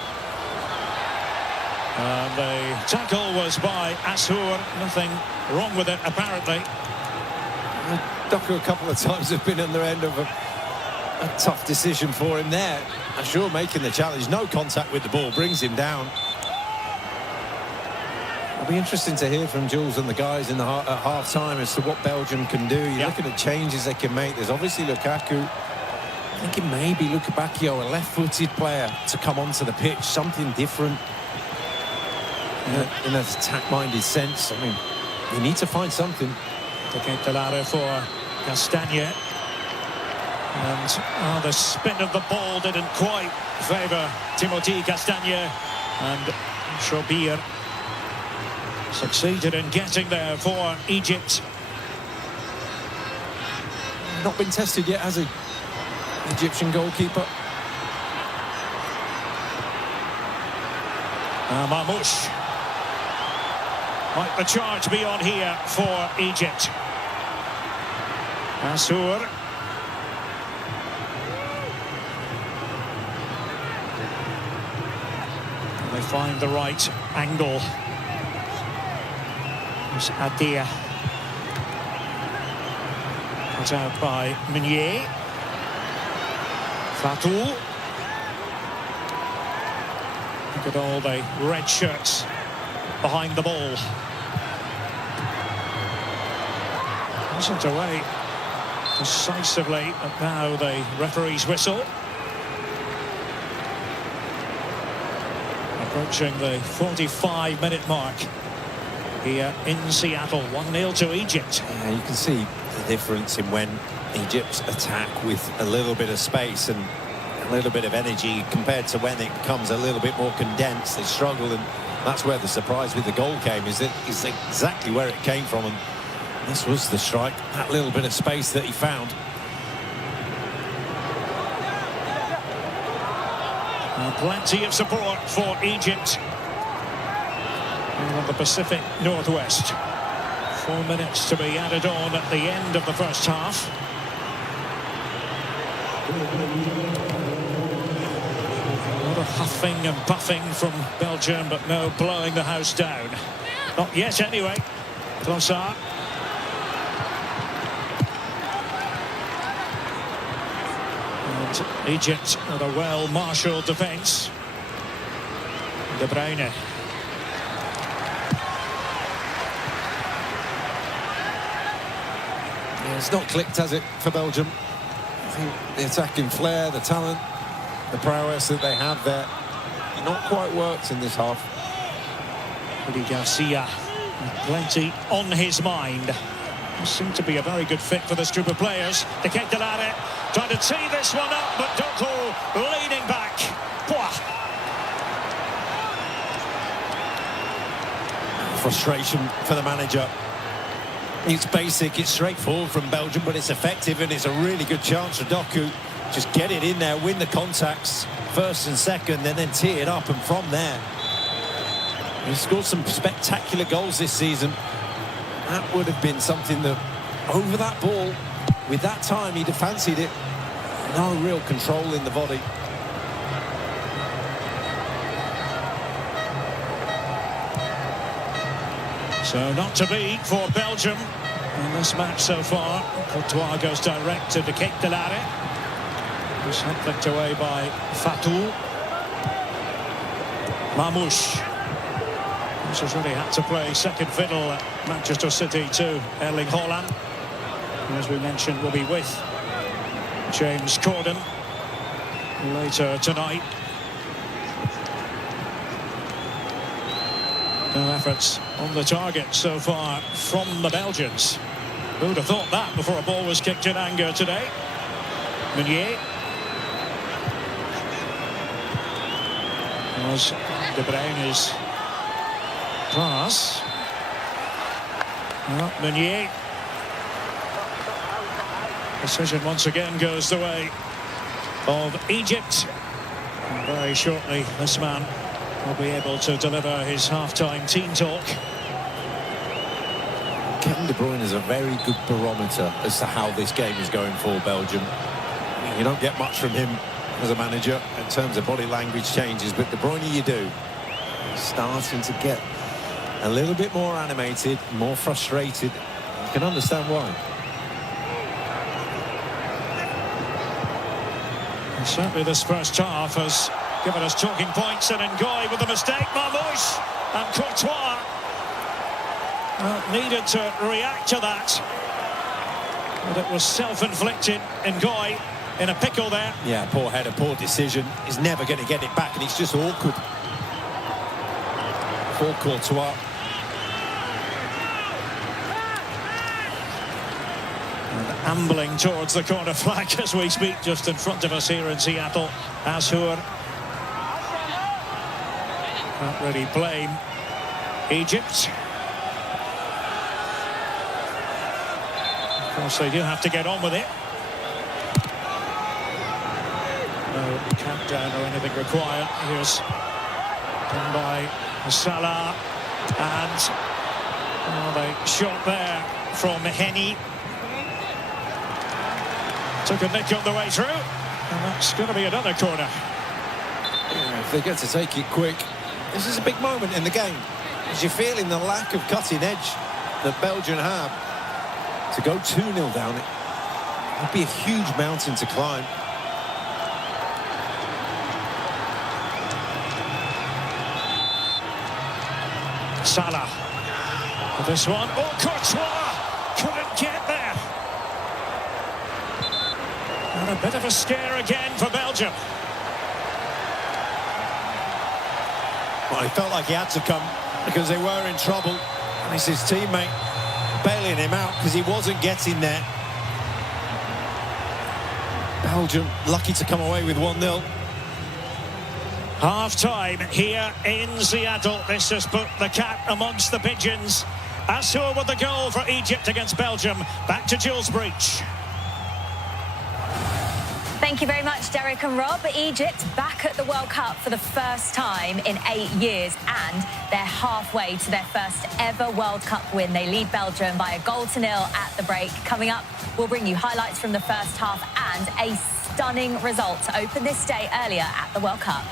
And the tackle was by Asur. Nothing wrong with it, apparently. Doku a couple of times have been on the end of a tough decision for him there. Asur making the challenge. No contact with the ball. Brings him down. It'll be interesting to hear from Jules and the guys in the at half-time as to what Belgium can do. You're looking at changes they can make. There's obviously Lukaku. I think it may be Luka Bacchio, a left-footed player, to come onto the pitch. Something different. In an attack-minded sense. I mean, you need to find something. Taking Delare for Castagne. And the spin of the ball didn't quite favour Timothy Castagne. And Shobir succeeded in getting there for Egypt. Not been tested yet, has he? Egyptian goalkeeper. Mamouche. Might the charge be on here for Egypt? Asur. They find the right angle. It's Adia. Cut out by Meunier. Fatou. Look at all the red shirts behind the ball. Wasn't away decisively, and now the referee's whistle. Approaching the 45-minute mark here in Seattle. 1-0 to Egypt. Yeah, you can see the difference in when Egypt attack with a little bit of space and a little bit of energy compared to when it becomes a little bit more condensed. They struggle, and that's where the surprise with the goal came, is exactly where it came from. And this was the strike, that little bit of space that he found. Plenty of support for Egypt in the Pacific Northwest. 4 minutes to be added on at the end of the first half. A lot of huffing and puffing from Belgium, but no blowing the house down. Not yet, anyway. Trossard. And Egypt with a well-marshalled defence. De Bruyne. Yeah, it's not clicked, has it, for Belgium? I think the attacking flair, the talent, the prowess that they have there, not quite worked in this half. Rudy Garcia, plenty on his mind. Seemed to be a very good fit for this group of players. De Ketelaere trying to tee this one up, but Doku leaning back. Frustration for the manager. It's basic, it's straightforward from Belgium, but it's effective, and it's a really good chance for Doku. Just get it in there, win the contacts, first and second, and then tee it up, and from there. He's scored some spectacular goals this season. That would have been something that, over that ball, with that time, he'd have fancied it. No real control in the body. So not to be for Belgium in this match so far. Courtois goes direct to De Ketelaere. This head flicked away by Fatou. Mamouche. This has really had to play second fiddle at Manchester City to Erling Haaland, who, as we mentioned, will be with James Corden later tonight. No efforts on the target so far from the Belgians. Who would have thought that before a ball was kicked in anger today? Meunier. Was De Bruyne's pass. Meunier. Decision once again goes the way of Egypt. And very shortly, this man will be able to deliver his half-time team talk. Kevin De Bruyne is a very good barometer as to how this game is going for Belgium. You don't get much from him as a manager in terms of body language changes, but De Bruyne you do. Starting to get a little bit more animated, more frustrated. You can understand why. And certainly this first half has given us talking points, and Ngoy with the mistake, Marmoush and Courtois needed to react to that, but it was self-inflicted. Ngoy in a pickle there. Yeah, poor header, poor decision. He's never going to get it back, and it's just awkward for Courtois. And ambling towards the corner flag as we speak, just in front of us here in Seattle. Azhour can't really blame Egypt. Of course, they do have to get on with it. No countdown or anything required. Here's done by Salah, and the shot there from Henny. Took a nick on the way through, and that's going to be another corner. Yeah, if they get to take it quick, this is a big moment in the game, as you're feeling the lack of cutting edge that Belgium have. To go 2-0 down, it would be a huge mountain to climb. Salah for this one. Oh, Courtois couldn't get there. And a bit of a scare again for Belgium. Well, he felt like he had to come because they were in trouble. And it's his teammate bailing him out because he wasn't getting there. Belgium lucky to come away with 1-0. Half-time here in Seattle. This has put the cat amongst the pigeons. Azhour with the goal for Egypt against Belgium. Back to Jules Breach. Thank you very much, Derek and Rob. Egypt back at the World Cup for the first time in 8 years, and they're halfway to their first ever World Cup win. They lead Belgium by 1-0 at the break. Coming up, we'll bring you highlights from the first half and a stunning result to open this day earlier at the World Cup.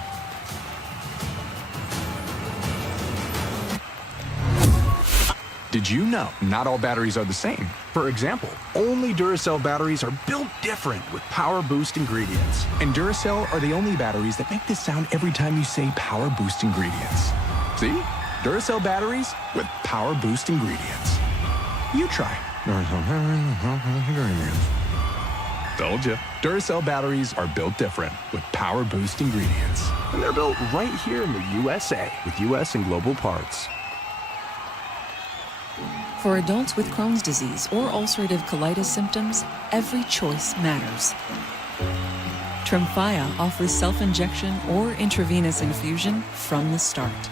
Did you know not all batteries are the same? For example, only Duracell batteries are built different with Power Boost ingredients. And Duracell are the only batteries that make this sound every time you say Power Boost ingredients. See? Duracell batteries with Power Boost ingredients. You try. Told ya. Duracell batteries are built different with Power Boost ingredients. And they're built right here in the USA with US and global parts. For adults with Crohn's disease or ulcerative colitis symptoms, every choice matters. Tremfya offers self-injection or intravenous infusion from the start.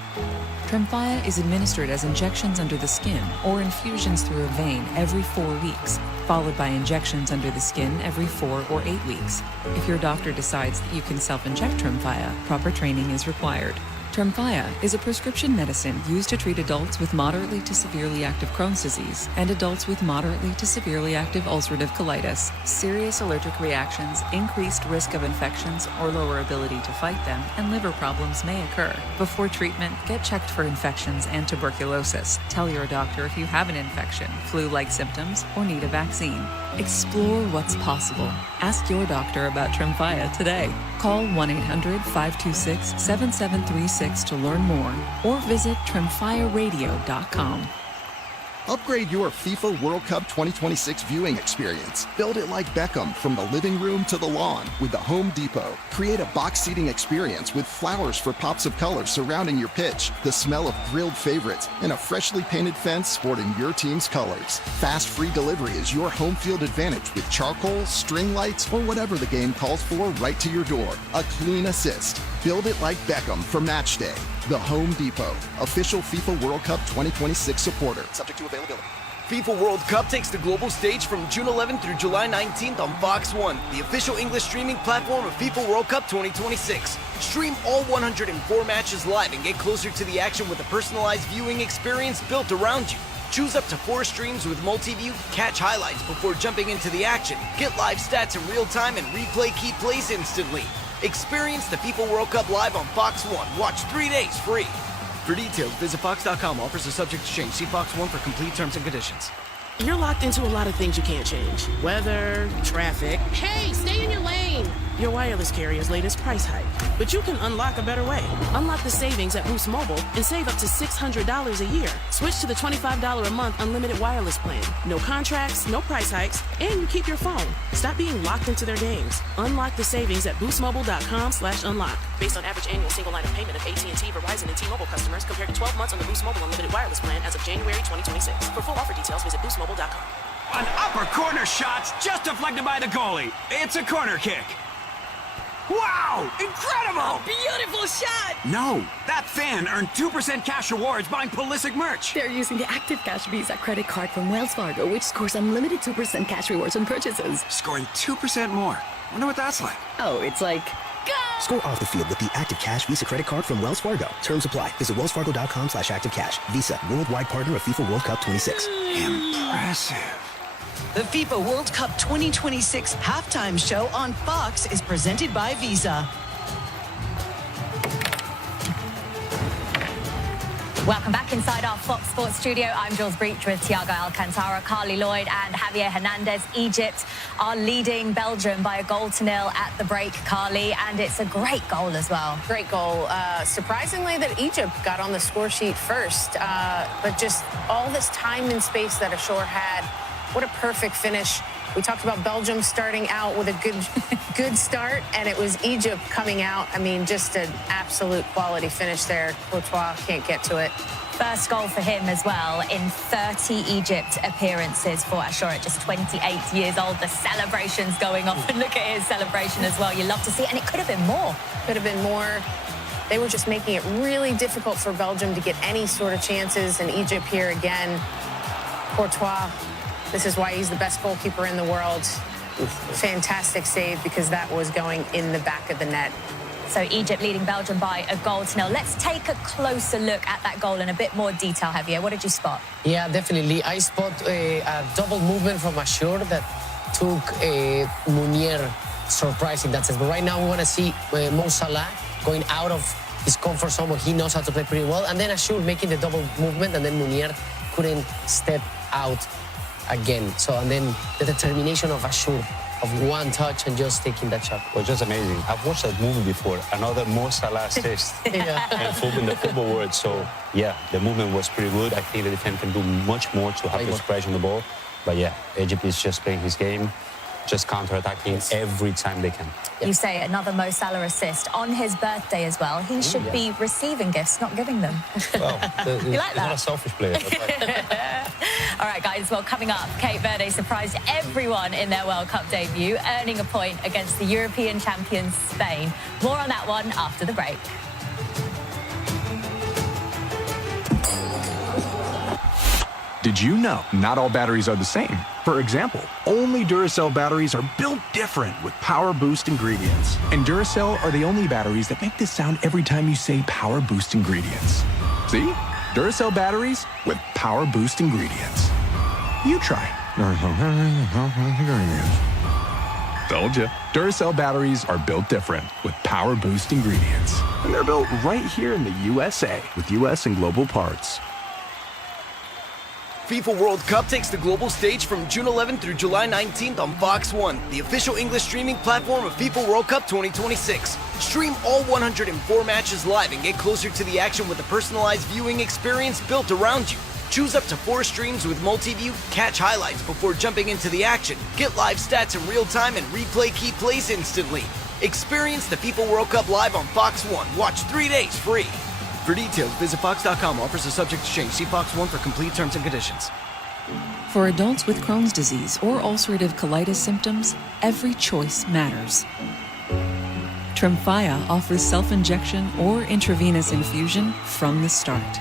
Tremfya is administered as injections under the skin or infusions through a vein every 4 weeks, followed by injections under the skin every 4 or 8 weeks. If your doctor decides that you can self-inject Tremfya, proper training is required. Tremfya is a prescription medicine used to treat adults with moderately to severely active Crohn's disease and adults with moderately to severely active ulcerative colitis. Serious allergic reactions, increased risk of infections or lower ability to fight them, and liver problems may occur. Before treatment, get checked for infections and tuberculosis. Tell your doctor if you have an infection, flu-like symptoms, or need a vaccine. Explore what's possible. Ask your doctor about Tremfya today. Call 1-800-526-7736 to learn more, or visit tremfyaradio.com. Upgrade your FIFA World Cup 2026 viewing experience. Build it like Beckham from the living room to the lawn with the Home Depot. Create a box seating experience with flowers for pops of color surrounding your pitch, the smell of grilled favorites, and a freshly painted fence sporting your team's colors. Fast free delivery is your home field advantage with charcoal, string lights, or whatever the game calls for right to your door. A clean assist. Build it like Beckham for match day. The Home Depot, official FIFA World Cup 2026 supporter. Subject to availability. FIFA World Cup takes the global stage from June 11th through July 19th on Fox 1, the official English streaming platform of FIFA World Cup 2026. Stream all 104 matches live and get closer to the action with a personalized viewing experience built around you. Choose up to 4 streams with multi-view, catch highlights before jumping into the action, get live stats in real time, and replay key plays instantly. Experience the FIFA World Cup live on Fox 1. Watch 3 days free. For details, visit Fox.com. Offers are subject to change. See Fox 1 for complete terms and conditions. You're locked into a lot of things you can't change. Weather, traffic. Hey, stay in your lane! Your wireless carrier's latest price hike. But you can unlock a better way. Unlock the savings at Boost Mobile and save up to $600 a year. Switch to the $25 a month unlimited wireless plan. No contracts, no price hikes, and you keep your phone. Stop being locked into their games. Unlock the savings at boostmobile.com/unlock. Based on average annual single line of payment of AT&T, Verizon, and T-Mobile customers compared to 12 months on the Boost Mobile unlimited wireless plan as of January 2026. For full offer details, visit boostmobile.com. An upper corner shot's just deflected by the goalie. It's a corner kick. Wow! Incredible! Beautiful shot! No, that fan earned 2% cash rewards buying Pulisic merch. They're using the Active Cash Visa credit card from Wells Fargo, which scores unlimited 2% cash rewards on purchases. Scoring 2% more. Wonder what that's like. Oh, it's like... Go! Score off the field with the Active Cash Visa credit card from Wells Fargo. Terms apply. Visit wellsfargo.com/activecash. Visa, worldwide partner of FIFA World Cup 26. Impressive. The FIFA World Cup 2026 halftime show on Fox is presented by Visa. Welcome back inside our Fox Sports studio. I'm Jules Breach with Thiago Alcantara, Carly Lloyd and Javier Hernandez. Egypt are leading Belgium by 1-0 at the break, Carly, and it's a great goal as well. Great goal. Surprisingly that Egypt got on the score sheet first, but just all this time and space that Ashore had. What a perfect finish. We talked about Belgium starting out with a good start, and it was Egypt coming out. I mean, just an absolute quality finish there. Courtois can't get to it. First goal for him as well in 30 Egypt appearances for Ashore at just 28 years old. The celebrations going off, and look at his celebration as well. You love to see it, and it could have been more. Could have been more. They were just making it really difficult for Belgium to get any sort of chances, and Egypt here again. Courtois. This is why he's the best goalkeeper in the world. Fantastic save, because that was going in the back of the net. So Egypt leading Belgium by 1-0. Let's take a closer look at that goal in a bit more detail, Javier. What did you spot? Yeah, definitely. I spot a double movement from Ashore that took Munier surprising that sense. But right now we want to see Mo Salah going out of his comfort zone, but he knows how to play pretty well. And then Ashore making the double movement, and then Munier couldn't step out again. So, and then the determination of Ashore of one touch and just taking that shot. Well, just amazing. I've watched that movie before. Another Mo Salah assist in the football world. So, yeah, the movement was pretty good. I think the defense can do much more to have this pressure on the ball. But yeah, Egypt is just playing his game, just counter-attacking every time they can. You say another Mo Salah assist on his birthday as well. He should be receiving gifts, not giving them. Well, you like that? He's not a selfish player. All right, guys, well, coming up, Cape Verde surprised everyone in their World Cup debut, earning a point against the European champions Spain. More on that one after the break. Did you know not all batteries are the same? For example, only Duracell batteries are built different with Power Boost ingredients. And Duracell are the only batteries that make this sound every time you say Power Boost ingredients. See? Duracell batteries with Power Boost ingredients. You try. Told ya. Duracell batteries are built different with Power Boost ingredients. And they're built right here in the USA with US and global parts. FIFA World Cup takes the global stage from June 11th through July 19th on Fox 1, the official English streaming platform of FIFA World Cup 2026. Stream all 104 matches live and get closer to the action with a personalized viewing experience built around you. Choose up to 4 streams with multi-view, catch highlights before jumping into the action, get live stats in real time, and replay key plays instantly. Experience the FIFA World Cup live on Fox 1. Watch 3 days free. For details, visit Fox.com. Offers are subject to change. See Fox 1 for complete terms and conditions. For adults with Crohn's disease or ulcerative colitis symptoms, every choice matters. Tremfya offers self-injection or intravenous infusion from the start.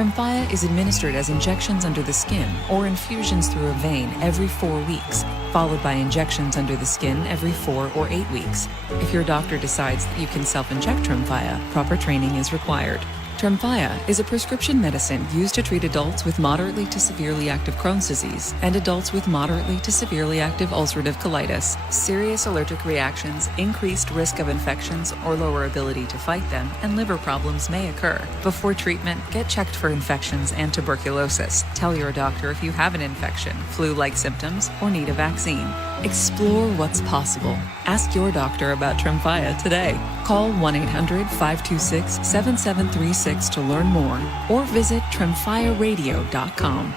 Tremfya is administered as injections under the skin or infusions through a vein every 4 weeks, followed by injections under the skin every 4 or 8 weeks. If your doctor decides that you can self-inject Tremfya, proper training is required. Tremfya is a prescription medicine used to treat adults with moderately to severely active Crohn's disease and adults with moderately to severely active ulcerative colitis. Serious allergic reactions, increased risk of infections or lower ability to fight them, and liver problems may occur. Before treatment, get checked for infections and tuberculosis. Tell your doctor if you have an infection, flu-like symptoms, or need a vaccine. Explore what's possible. Ask your doctor about Tremfya today. Call 1-800-526-7736 to learn more or visit tremfyaradio.com.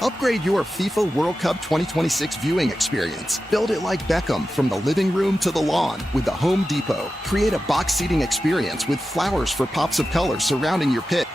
Upgrade your FIFA World Cup 2026 viewing experience. Build it like Beckham from the living room to the lawn with the Home Depot. Create a box seating experience with flowers for pops of color surrounding your pitch.